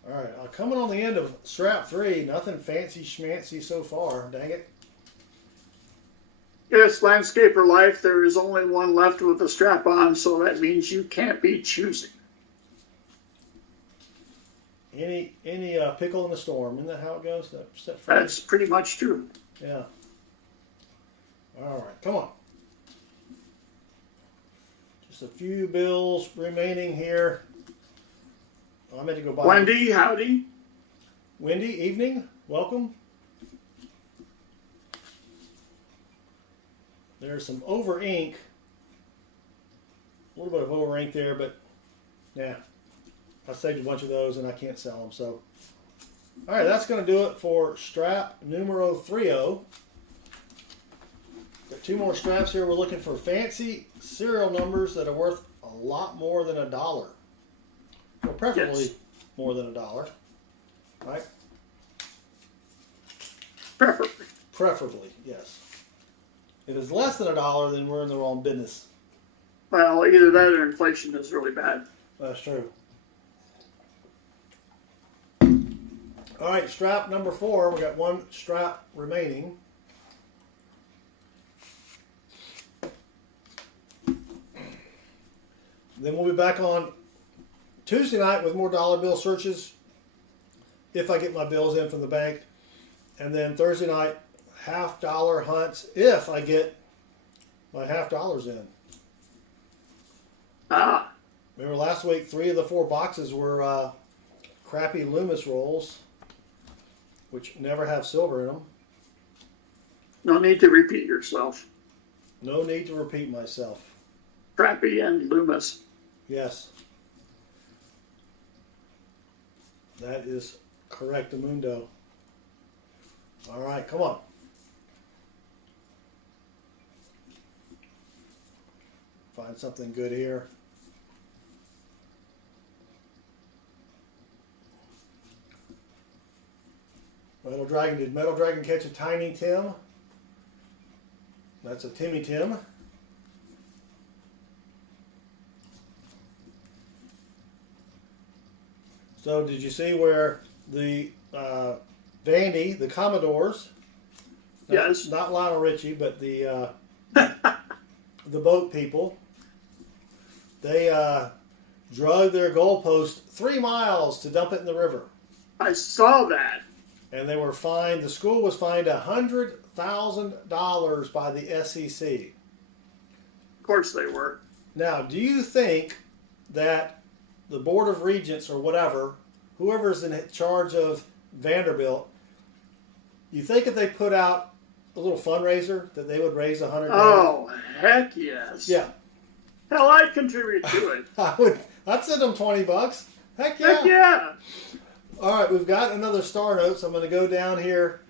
All right, coming on the end of strap 3. Nothing fancy schmancy so far. Dang it. Yes, Landscaper Life, there is only one left with a strap on, so that means you can't be choosing. Any pickle in the storm. Isn't that how it goes? That phrase? That's pretty much true. Yeah. All right, come on. Just a few bills remaining here. I'm going to go by. Wendy, howdy. Wendy, evening. Welcome. There's some over ink. A little bit of over ink there, but yeah. I saved a bunch of those and I can't sell them. So, all right, that's going to do it for strap numero 30. Got 2 more straps here. We're looking for fancy serial numbers that are worth a lot more than $1. Or preferably more than $1. Right? Preferably. Preferably, yes. If it's less than $1, then we're in the wrong business. Well, either that or inflation is really bad. That's true. All right, strap number 4. We got 1 strap remaining. Then we'll be back on Tuesday night with more dollar bill searches if I get my bills in from the bank. And then Thursday night, half-dollar hunts if I get my $half in. Ah, Remember last week, 3 of the 4 boxes were crappy Loomis rolls, which never have silver in them. no need to repeat yourself. No need to repeat myself. Crappy and Loomis. Yes. That is correctamundo. All right, come on. Find something good here. Metal Dragon. Did Metal Dragon catch a Tiny Tim? That's a Timmy Tim. So did you see where the Vandy, the Commodores, Yes. not Lionel Richie, but the boat people, they drug their goalpost 3 miles to dump it in the river. I saw that. And they were fined, the school was fined $100,000 by the SEC. Of course they were. Now, do you think that the Board of Regents or whatever, whoever's in charge of Vanderbilt, you think if they put out a little fundraiser that they would raise $100,000? Oh, heck yes. Yeah. Hell, I'd contribute to it. I'd send them $20. Heck yeah. Heck yeah. All right, we've got another Star Note, so I'm going to go down here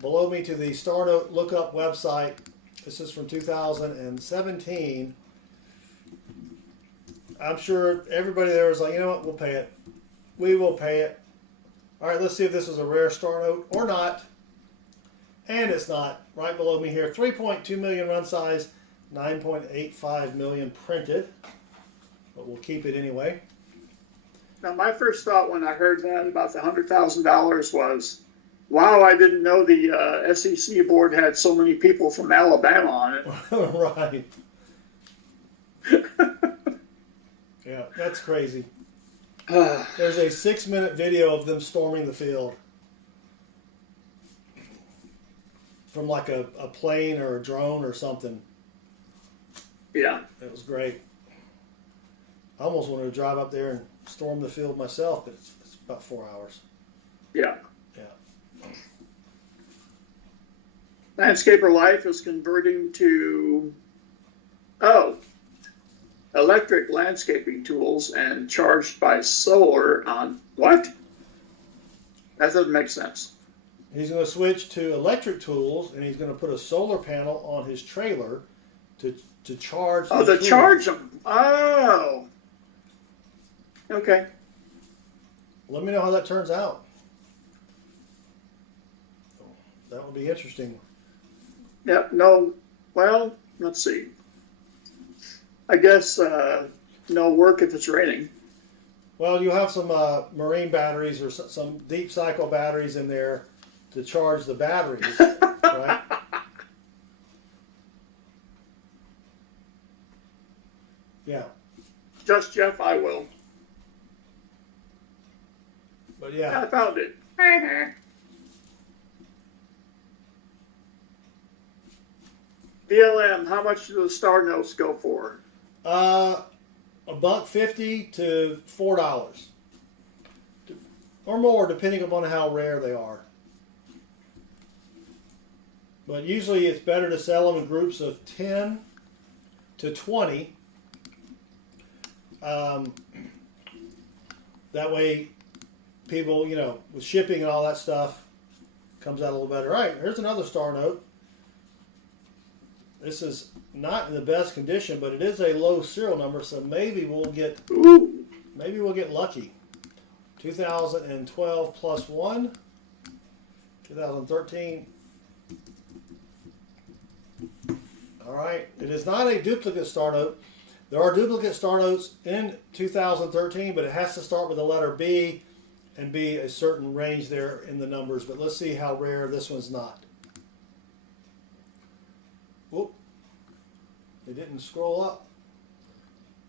below me to the Star Note lookup website. This is from 2017. I'm sure everybody there was like, you know what, we'll pay it. We will pay it. All right, let's see if this is a rare Star Note or not. And it's not. Right below me here, 3.2 million run size, 9.85 million printed. But we'll keep it anyway. Now, my first thought when I heard that about the $100,000 was, wow, I didn't know the SEC board had so many people from Alabama on it. Right. Yeah, that's crazy. There's a 6-minute video of them storming the field. From like a plane or a drone or something. Yeah. It was great. I almost wanted to drive up there and storm the field myself, but it's about 4 hours. Yeah. Yeah. Landscaper Life is converting to, electric landscaping tools and charged by solar on what? That doesn't make sense. He's going to switch to electric tools, and he's going to put a solar panel on his trailer to charge. Oh, the to tools. charge them. Oh. Okay. Let me know how that turns out. That would be interesting. Yep. No. Well, let's see. I guess no work if it's raining. Well, you have some marine batteries or some deep cycle batteries in there to charge the batteries, right? Yeah. Just Jeff, I will. But yeah. I found it. BLM, how much do the Star Notes go for? $1.50 to $4 or more, depending upon how rare they are. But usually it's better to sell them in groups of 10 to 20. That way people, with shipping and all that stuff, comes out a little better. All right, here's another Star Note. This is not in the best condition, but it is a low serial number, so maybe we'll get lucky. 2012 plus 1, 2013. All right, it is not a duplicate Star Note. There are duplicate Star Notes in 2013, but it has to start with the letter B and be a certain range there in the numbers. But let's see how rare this one's not. Whoop. It didn't scroll up.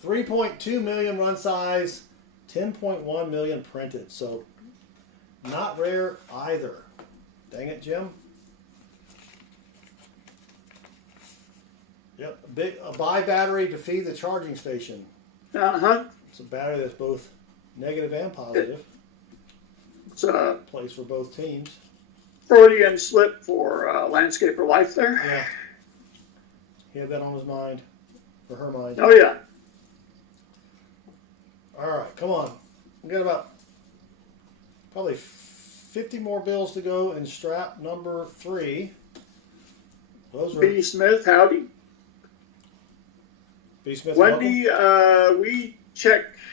3.2 million run size, 10.1 million printed. So not rare either. Dang it, Jim. Yep, a buy battery to feed the charging station. Uh-huh. It's a battery that's both negative and positive. It's a Place for both teams. Freudian slip for landscaper life there. Yeah. He had that on his mind, or her mind. Oh, yeah. All right, come on. We got about probably 50 more bills to go in strap number 3. Those are B. Smith, howdy. B. Smith. Wendy,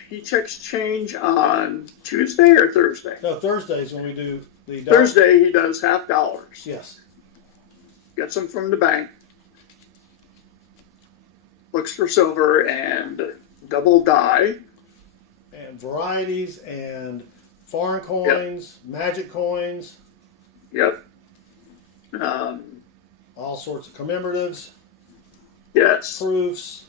he checks change on Tuesday or Thursday? No, Thursdays when we do the Thursday he does $half. Yes. Gets them from the bank. Looks for silver and double die. And varieties and foreign coins, magic coins. Yep. All sorts of commemoratives. Yes. Proofs.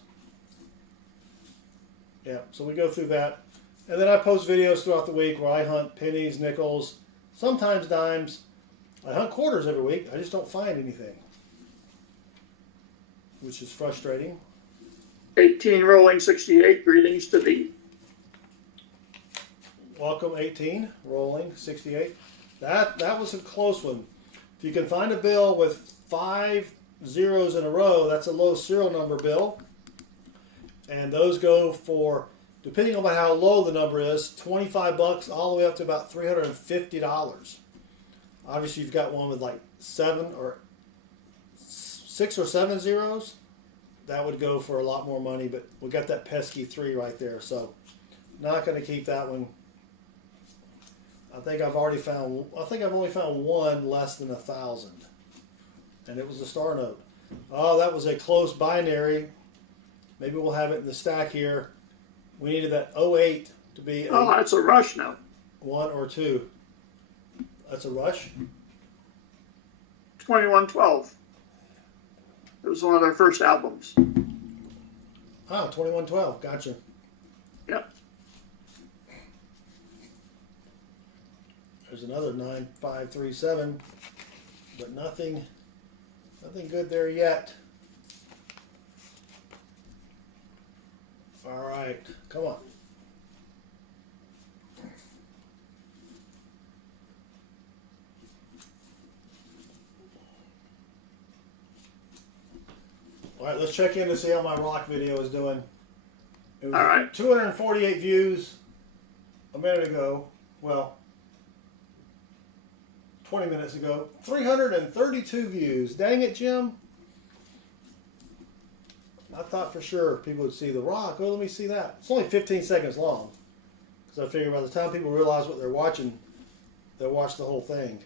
Yeah, so we go through that. And then I post videos throughout the week where I hunt pennies, nickels, sometimes dimes. I hunt quarters every week. I just don't find anything, which is frustrating. 18 rolling 68, greetings to thee. Welcome 18, rolling 68. That was a close one. If you can find a bill with 5 zeros in a row, that's a low serial number bill. And those go for, depending on how low the number is, $25 all the way up to about $350. Obviously, you've got one with like 6 or 7 zeros. That would go for a lot more money, but we got that pesky 3 right there. So, not going to keep that one. I think I've only found one less than 1,000, and it was a star note. Oh, that was a close binary. Maybe we'll have it in the stack here. We needed that 08 to be Oh, that's a rush now. 1 or 2. That's a rush. 2112. It was one of their first albums. Ah, 2112. Gotcha. Yep. There's another 9537, but nothing good there yet. All right, come on. All right, let's check in to see how my rock video is doing. It was All right. 248 views a minute ago. Well, 20 minutes ago. 332 views. Dang it, Jim. I thought for sure people would see the rock. Oh, let me see that. It's only 15 seconds long. Because I figure by the time people realize what they're watching, they'll watch the whole thing.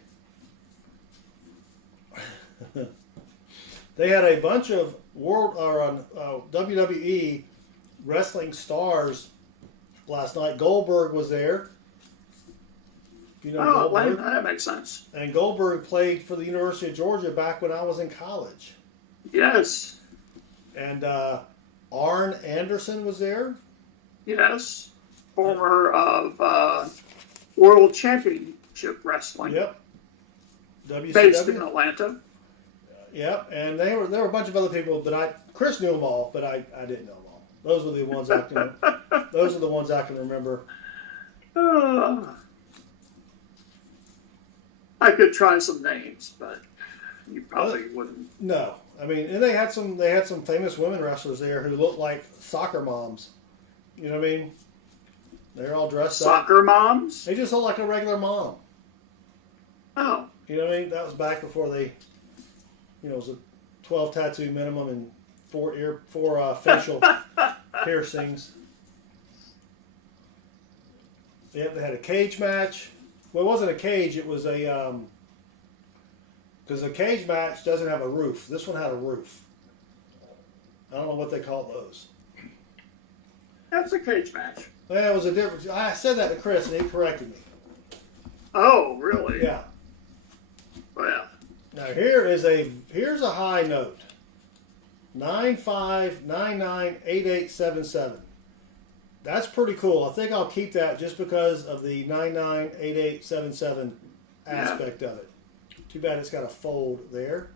They had a bunch of WWE wrestling stars last night. Goldberg was there. You know Goldberg? That makes sense. And Goldberg played for the University of Georgia back when I was in college. Yes. And Arn Anderson was there. Yes. Former of World Championship Wrestling. Yep. WCW. Based in Atlanta. Yep. And there were a bunch of other people, but Chris knew them all, but I didn't know them all. Those were the ones I can. Those are the ones I can remember. I could try some names, but you probably wouldn't. No, I mean, and they had some famous women wrestlers there who looked like soccer moms. You know what I mean? They're all dressed up. Soccer moms? They just look like a regular mom. Oh. You know what I mean? That was back before they, it was a 12 tattoo minimum and 4 facial piercings. Yep, they had a cage match. Well, it wasn't a cage. It was a because a cage match doesn't have a roof. This one had a roof. I don't know what they call those. That's a cage match. Yeah, it was a different. I said that to Chris, and he corrected me. Oh, really? Yeah. Well. Now here's a high note. 95998877. That's pretty cool. I think I'll keep that just because of the 998877 aspect of it. Too bad it's got a fold there.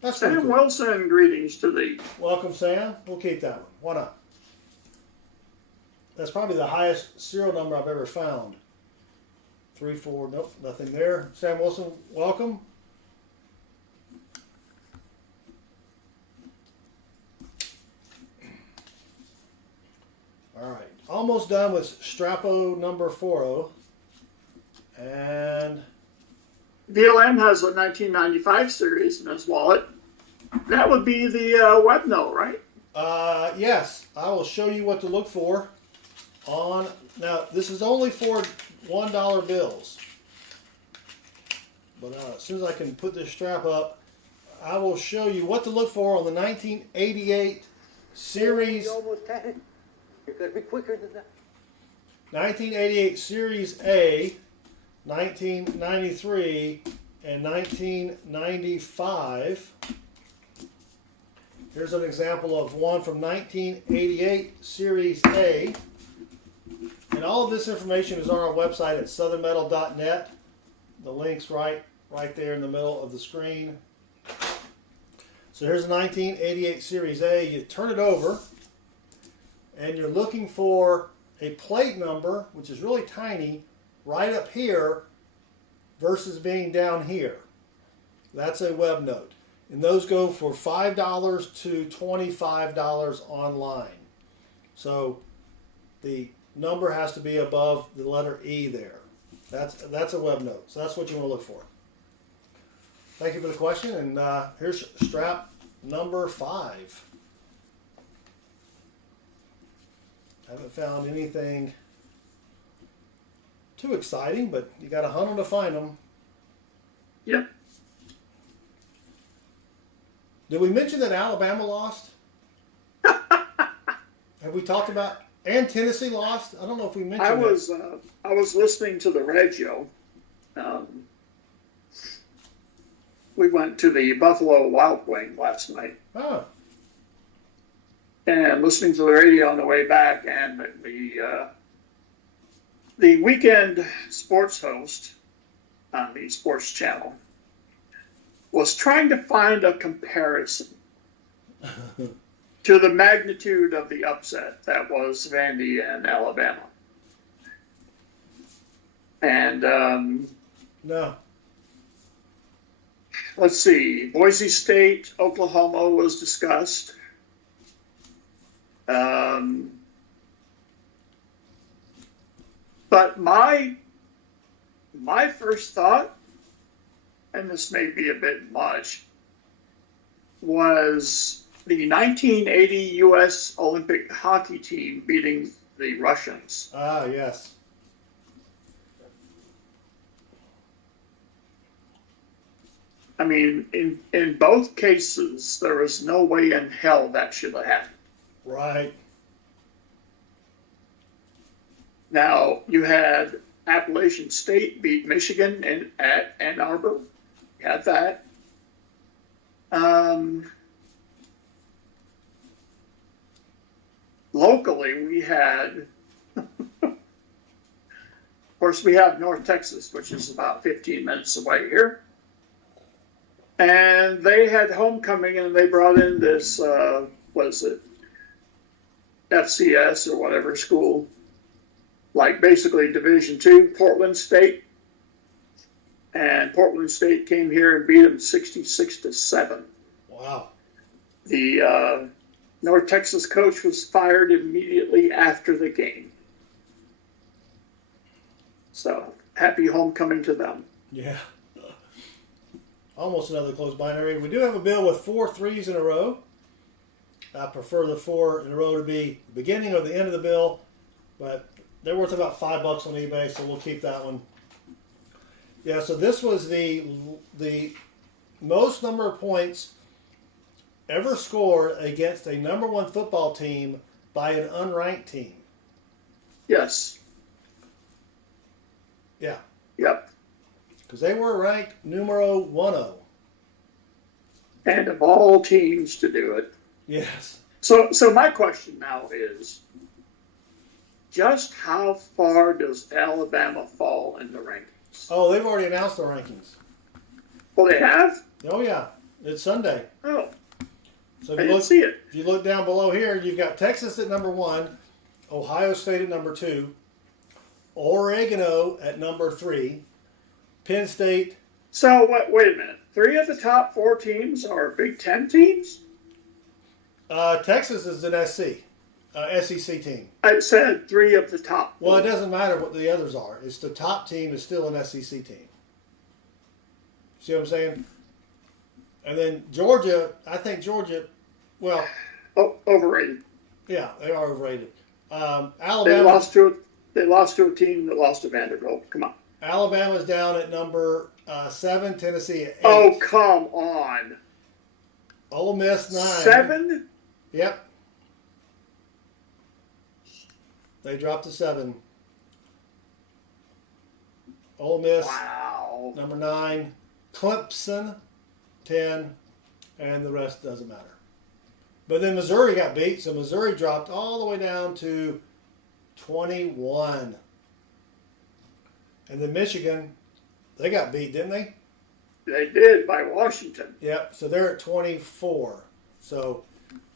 That's pretty Sam cool. Wilson, greetings to thee. Welcome, Sam. We'll keep that one. Why not? That's probably the highest serial number I've ever found. 3, 4, nope, nothing there. Sam Wilson, welcome. All right, almost done with Strapo number 40. And BLM has a 1995 series in his wallet. That would be the web note, right? yes, I will show you what to look for on, now this is only for $1 bills. But as soon as I can put this strap up, I will show you what to look for on the 1988 series. You almost had it. You're going to be quicker than that. 1988 Series A, 1993, and 1995. Here's an example of one from 1988 Series A. And all of this information is on our website at southernmetal.net. The link's right there in the middle of the screen. So here's a 1988 Series A. You turn it over, and you're looking for a plate number, which is really tiny, right up here versus being down here. That's a web note. And those go for $5 to $25 online. So the number has to be above the letter E there. That's a web note. So that's what you want to look for. Thank you for the question. And here's strap number 5. Haven't found anything too exciting, but you got to hunt them to find them. Yep. Did we mention that Alabama lost? Have we talked about, and Tennessee lost? I don't know if we mentioned that. I was listening to the radio. We went to the Buffalo Wild Wing last night. Oh, And listening to the radio on the way back, and the weekend sports host on the sports channel was trying to find a comparison to the magnitude of the upset that was Vandy and Alabama. And no. let's see, Boise State, Oklahoma was discussed. But my first thought, and this may be a bit much, was the 1980 U.S. Olympic hockey team beating the Russians. Ah, yes. I mean, in both cases, there was no way in hell that should have happened. Right. Now, you had Appalachian State beat Michigan at Ann Arbor. You had that. Locally, we had, of course, we have North Texas, which is about 15 minutes away here. And they had homecoming, and they brought in this, what is it, FCS or whatever school, like basically Division II, Portland State. And Portland State came here and beat them 66-7. Wow. The North Texas coach was fired immediately after the game. So happy homecoming to them. Yeah. Almost another close binary. We do have a bill with 4 threes in a row. I prefer the 4 in a row to be the beginning or the end of the bill, but they're worth about $5 on eBay, so we'll keep that one. Yeah, so this was the most number of points ever scored against a #1 football team by an unranked team. Yes. Yeah. Yep. Because they were ranked numero 10. And of all teams to do it. Yes. So my question now is, just how far does Alabama fall in the rankings? Oh, they've already announced the rankings. Well, they have? Oh, yeah. It's Sunday. Oh, So I didn't see it. if you look down below here, you've got Texas at number 1, Ohio State at number 2, Oregano at number 3, Penn State. So wait a minute. 3 of the top 4 teams are Big Ten teams? Texas is an SEC team. I said 3 of the top 4. Well, it doesn't matter what the others are. It's the top team is still an SEC team. See what I'm saying? And then Georgia, I think Georgia, well, Overrated. yeah, they are overrated. They Alabama lost to a team that lost to Vanderbilt. Come on. Alabama's down at number 7, Tennessee at 8. Oh, come on. Ole Miss 9. 7? Yep. They dropped to 7. Ole Miss, Wow. number 9. Clemson, 10. And the rest doesn't matter. But then Missouri got beat, so Missouri dropped all the way down to 21. And then Michigan, they got beat, didn't they? They did by Washington. Yep, so they're at 24. So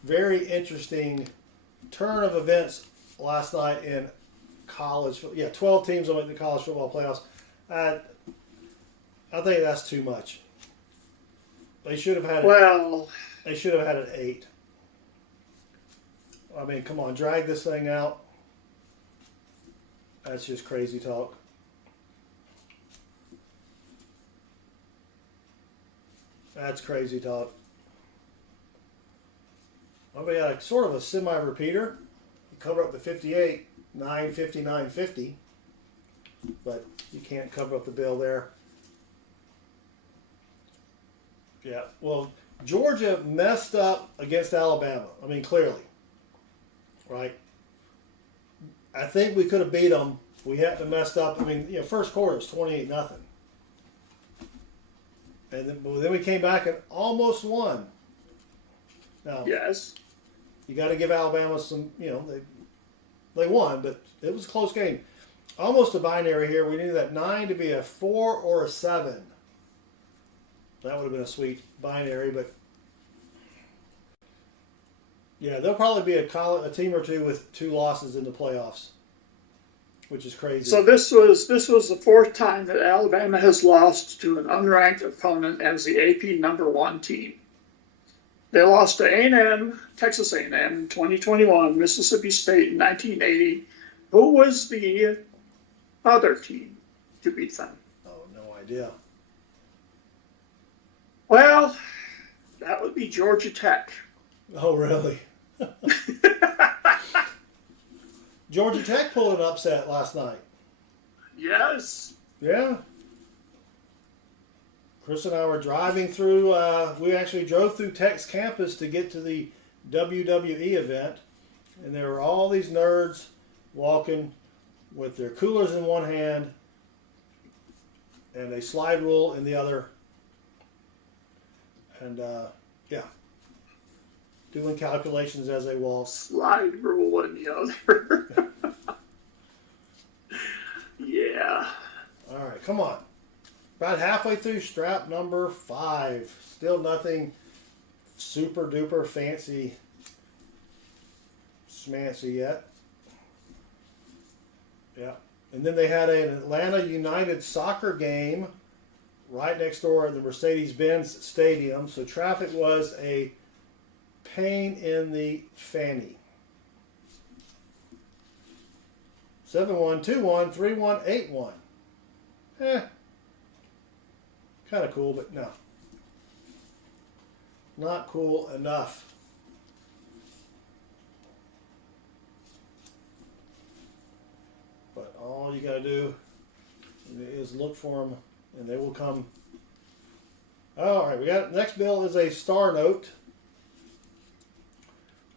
very interesting turn of events last night in college. Yeah, 12 teams will make the college football playoffs. I think that's too much. They should have had They should have had an 8. I mean, come on, drag this thing out. That's just crazy talk. That's crazy talk. Well, we got a sort of a semi-repeater. You cover up the 58, 950, 950. But you can't cover up the bill there. Yeah, well, Georgia messed up against Alabama. I mean, clearly. Right? I think we could have beat them. We had to messed up. I mean, first quarter was 28-0. And then we came back and almost won. Now, Yes. you got to give Alabama some, they won, but it was a close game. Almost a binary here. We needed that 9 to be a 4 or a 7. That would have been a sweet binary, but yeah, there'll probably be a team or two with 2 losses in the playoffs, which is crazy. So this was the 4th time that Alabama has lost to an unranked opponent as the AP number 1 team. They lost to A&M, Texas A&M in 2021, Mississippi State in 1980. Who was the other team to beat them? Oh, no idea. Well, that would be Georgia Tech. Oh, really? Georgia Tech pulled an upset last night. Yes. Yeah. Chris and I were driving through, we actually drove through Tech's campus to get to the WWE event. And there were all these nerds walking with their coolers in one hand and a slide rule in the other. And, yeah. Doing calculations as they walk. Slide rule in the other. Yeah. All right, come on. About halfway through strap number 5. Still nothing super duper fancy schmancy yet. Yeah. And then they had an Atlanta United soccer game right next door at the Mercedes-Benz Stadium. So traffic was a pain in the fanny. 71213181. Kind of cool, but no. Not cool enough. But all you got to do is look for them, and they will come. All right, we got next bill is a star note.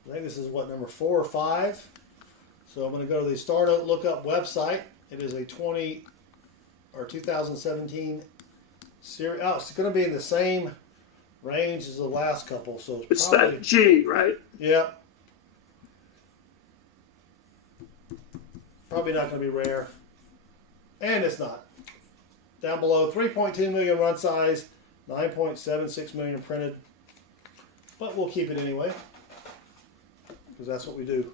I think this is what, number 4 or 5. So I'm going to go to the Star Note Lookup website. It is a 2017 series. Oh, it's going to be in the same range as the last couple. So It's probably, that G, right? yeah. Probably not going to be rare. And it's not. Down below, 3.2 million run size, 9.76 million printed, but we'll keep it anyway because that's what we do.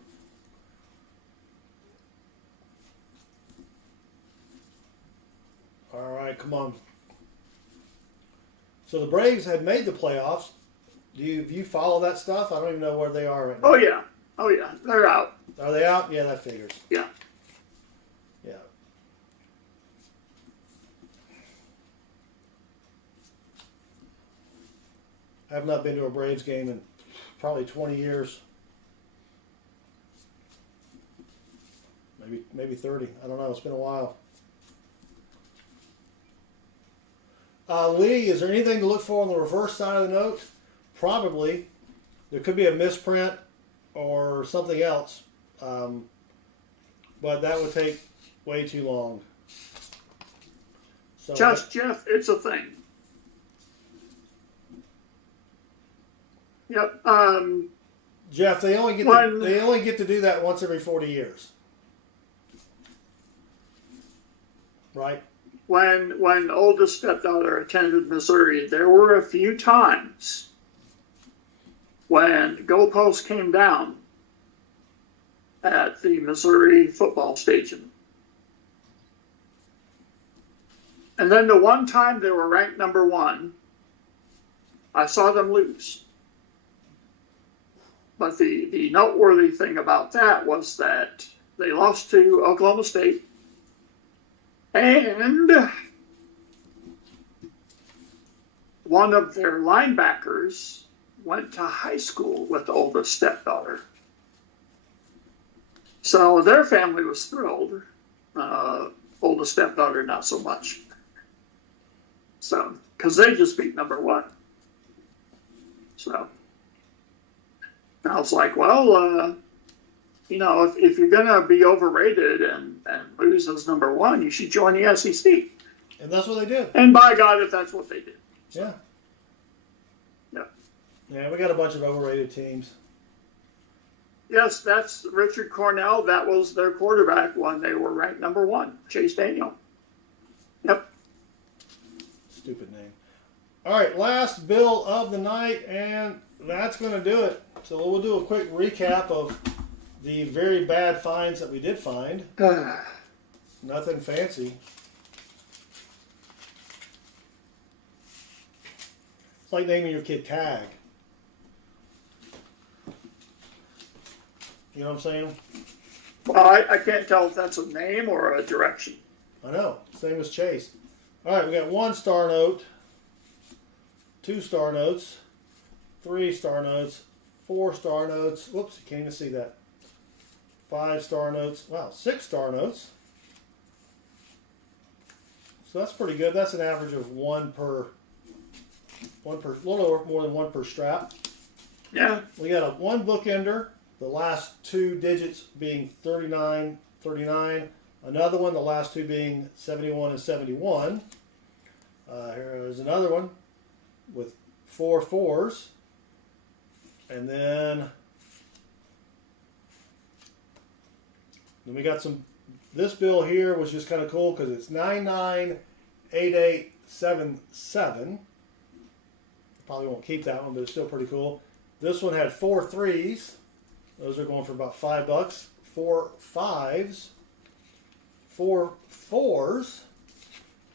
All right, come on. So the Braves had made the playoffs. Do you follow that stuff? I don't even know where they are right now. Oh yeah, they're out. Are they out? Yeah, that figures. Yeah. Yeah. I have not been to a Braves game in probably 20 years. Maybe 30. I don't know. It's been a while. Lee, is there anything to look for on the reverse side of the note? Probably. There could be a misprint or something else. But that would take way too long. So Jeff, it's a thing. Yep. Jeff, they only get to do that once every 40 years. Right? When oldest stepdaughter attended Missouri, there were a few times when goalposts came down at the Missouri football stadium. And then the one time they were ranked number 1, I saw them lose. But the noteworthy thing about that was that they lost to Oklahoma State. And one of their linebackers went to high school with the oldest stepdaughter. So their family was thrilled. Oldest stepdaughter, not so much. So, because they just beat number 1. So, I was like, well, if you're going to be overrated and lose as number 1, you should join the SEC. And that's what they did. And by God, if that's what they did. So, yeah. Yeah. Yeah, we got a bunch of overrated teams. Yes, that's Richard Cornell. That was their quarterback when they were ranked number 1, Chase Daniel. Yep. Stupid name. All right, last bill of the night, and that's going to do it. So we'll do a quick recap of the very bad finds that we did find. Nothing fancy. It's like naming your kid Tag. You know what I'm saying? Well, I can't tell if that's a name or a direction. I know. Same as Chase. All right, we got 1 star note, 2 star notes, 3 star notes, 4 star notes. Whoops, you can't even see that. 5 star notes. Wow, 6 star notes. So that's pretty good. That's an average of one per, a little over more than 1 per strap. Yeah. We got a 1 bookender, the last 2 digits being 39, 39. Another one, the last 2 being 71 and 71. Here's another one with 4 4s. And then we got this bill here was just kind of cool because it's 998877. Probably won't keep that one, but it's still pretty cool. This one had 4 3s. Those are going for about $5. 4 5s, 4 4s,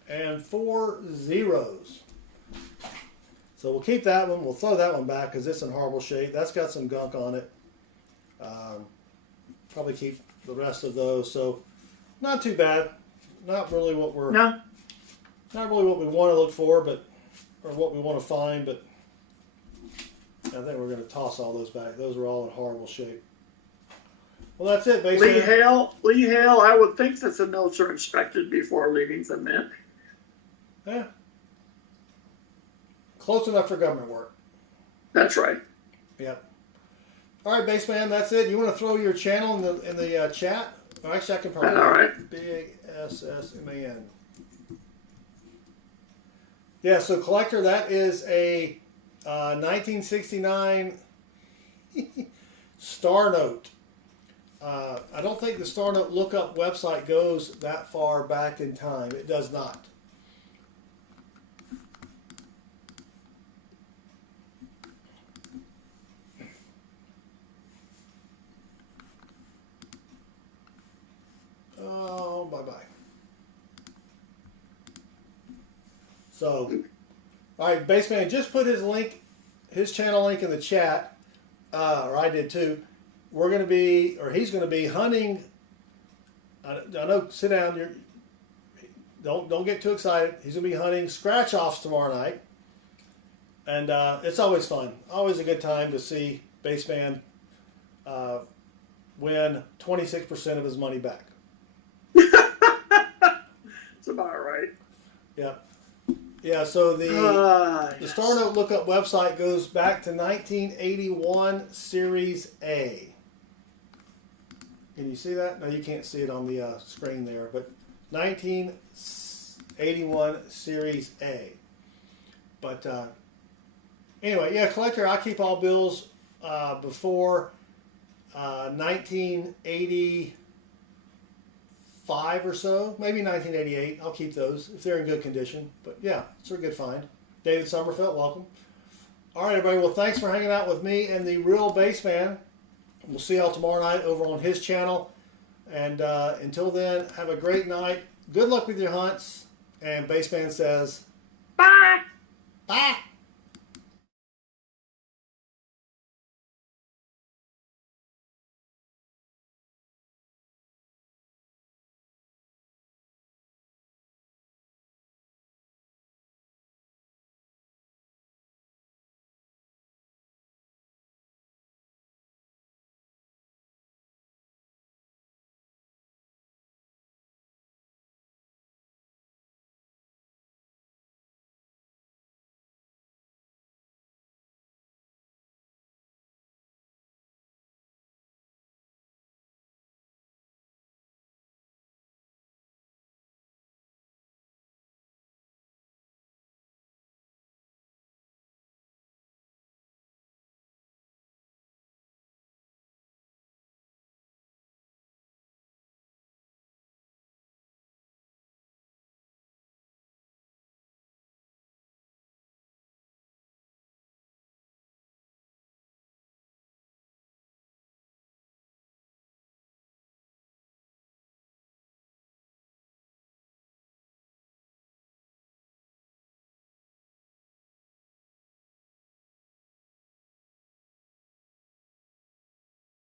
and 4 zeros. So we'll keep that one. We'll throw that one back because it's in horrible shape. That's got some gunk on it. Probably keep the rest of those. So not too bad. Not really what we're. No. Not really what we want to look for, or what we want to find. But I think we're going to toss all those back. Those are all in horrible shape. Well, that's it, basically. Lee Hale, I would think that the notes are inspected before leaving the mint. Yeah. Close enough for government work. That's right. Yep. All right, Baseman, that's it. You want to throw your channel in the chat? Or actually, I can probably. All right. BASSMAN. Yeah, so Collector, that is a 1969 Star Note. I don't think the Star Note lookup website goes that far back in time. It does not. So, all right, Baseman just put his link, his channel link in the chat, or I did too. We're going to be, or he's going to be hunting. I know. Sit down. Don't get too excited. He's going to be hunting scratch offs tomorrow night, and it's always fun. Always a good time to see Baseman win 26% of his money back. It's about right. Yeah. Yeah, so the Star Note Lookup website goes back to 1981 Series A. Can you see that? No, you can't see it on the screen there, but 1981 Series A. But anyway, yeah, collector, I keep all bills before 1985 or so, maybe 1988. I'll keep those if they're in good condition. But yeah, it's a good find. David Sommerfeld, welcome. All right, everybody. Well, thanks for hanging out with me and the Real Baseman. We'll see y'all tomorrow night over on his channel. And until then, have a great night. Good luck with your hunts. And Baseman says, bye. Bye.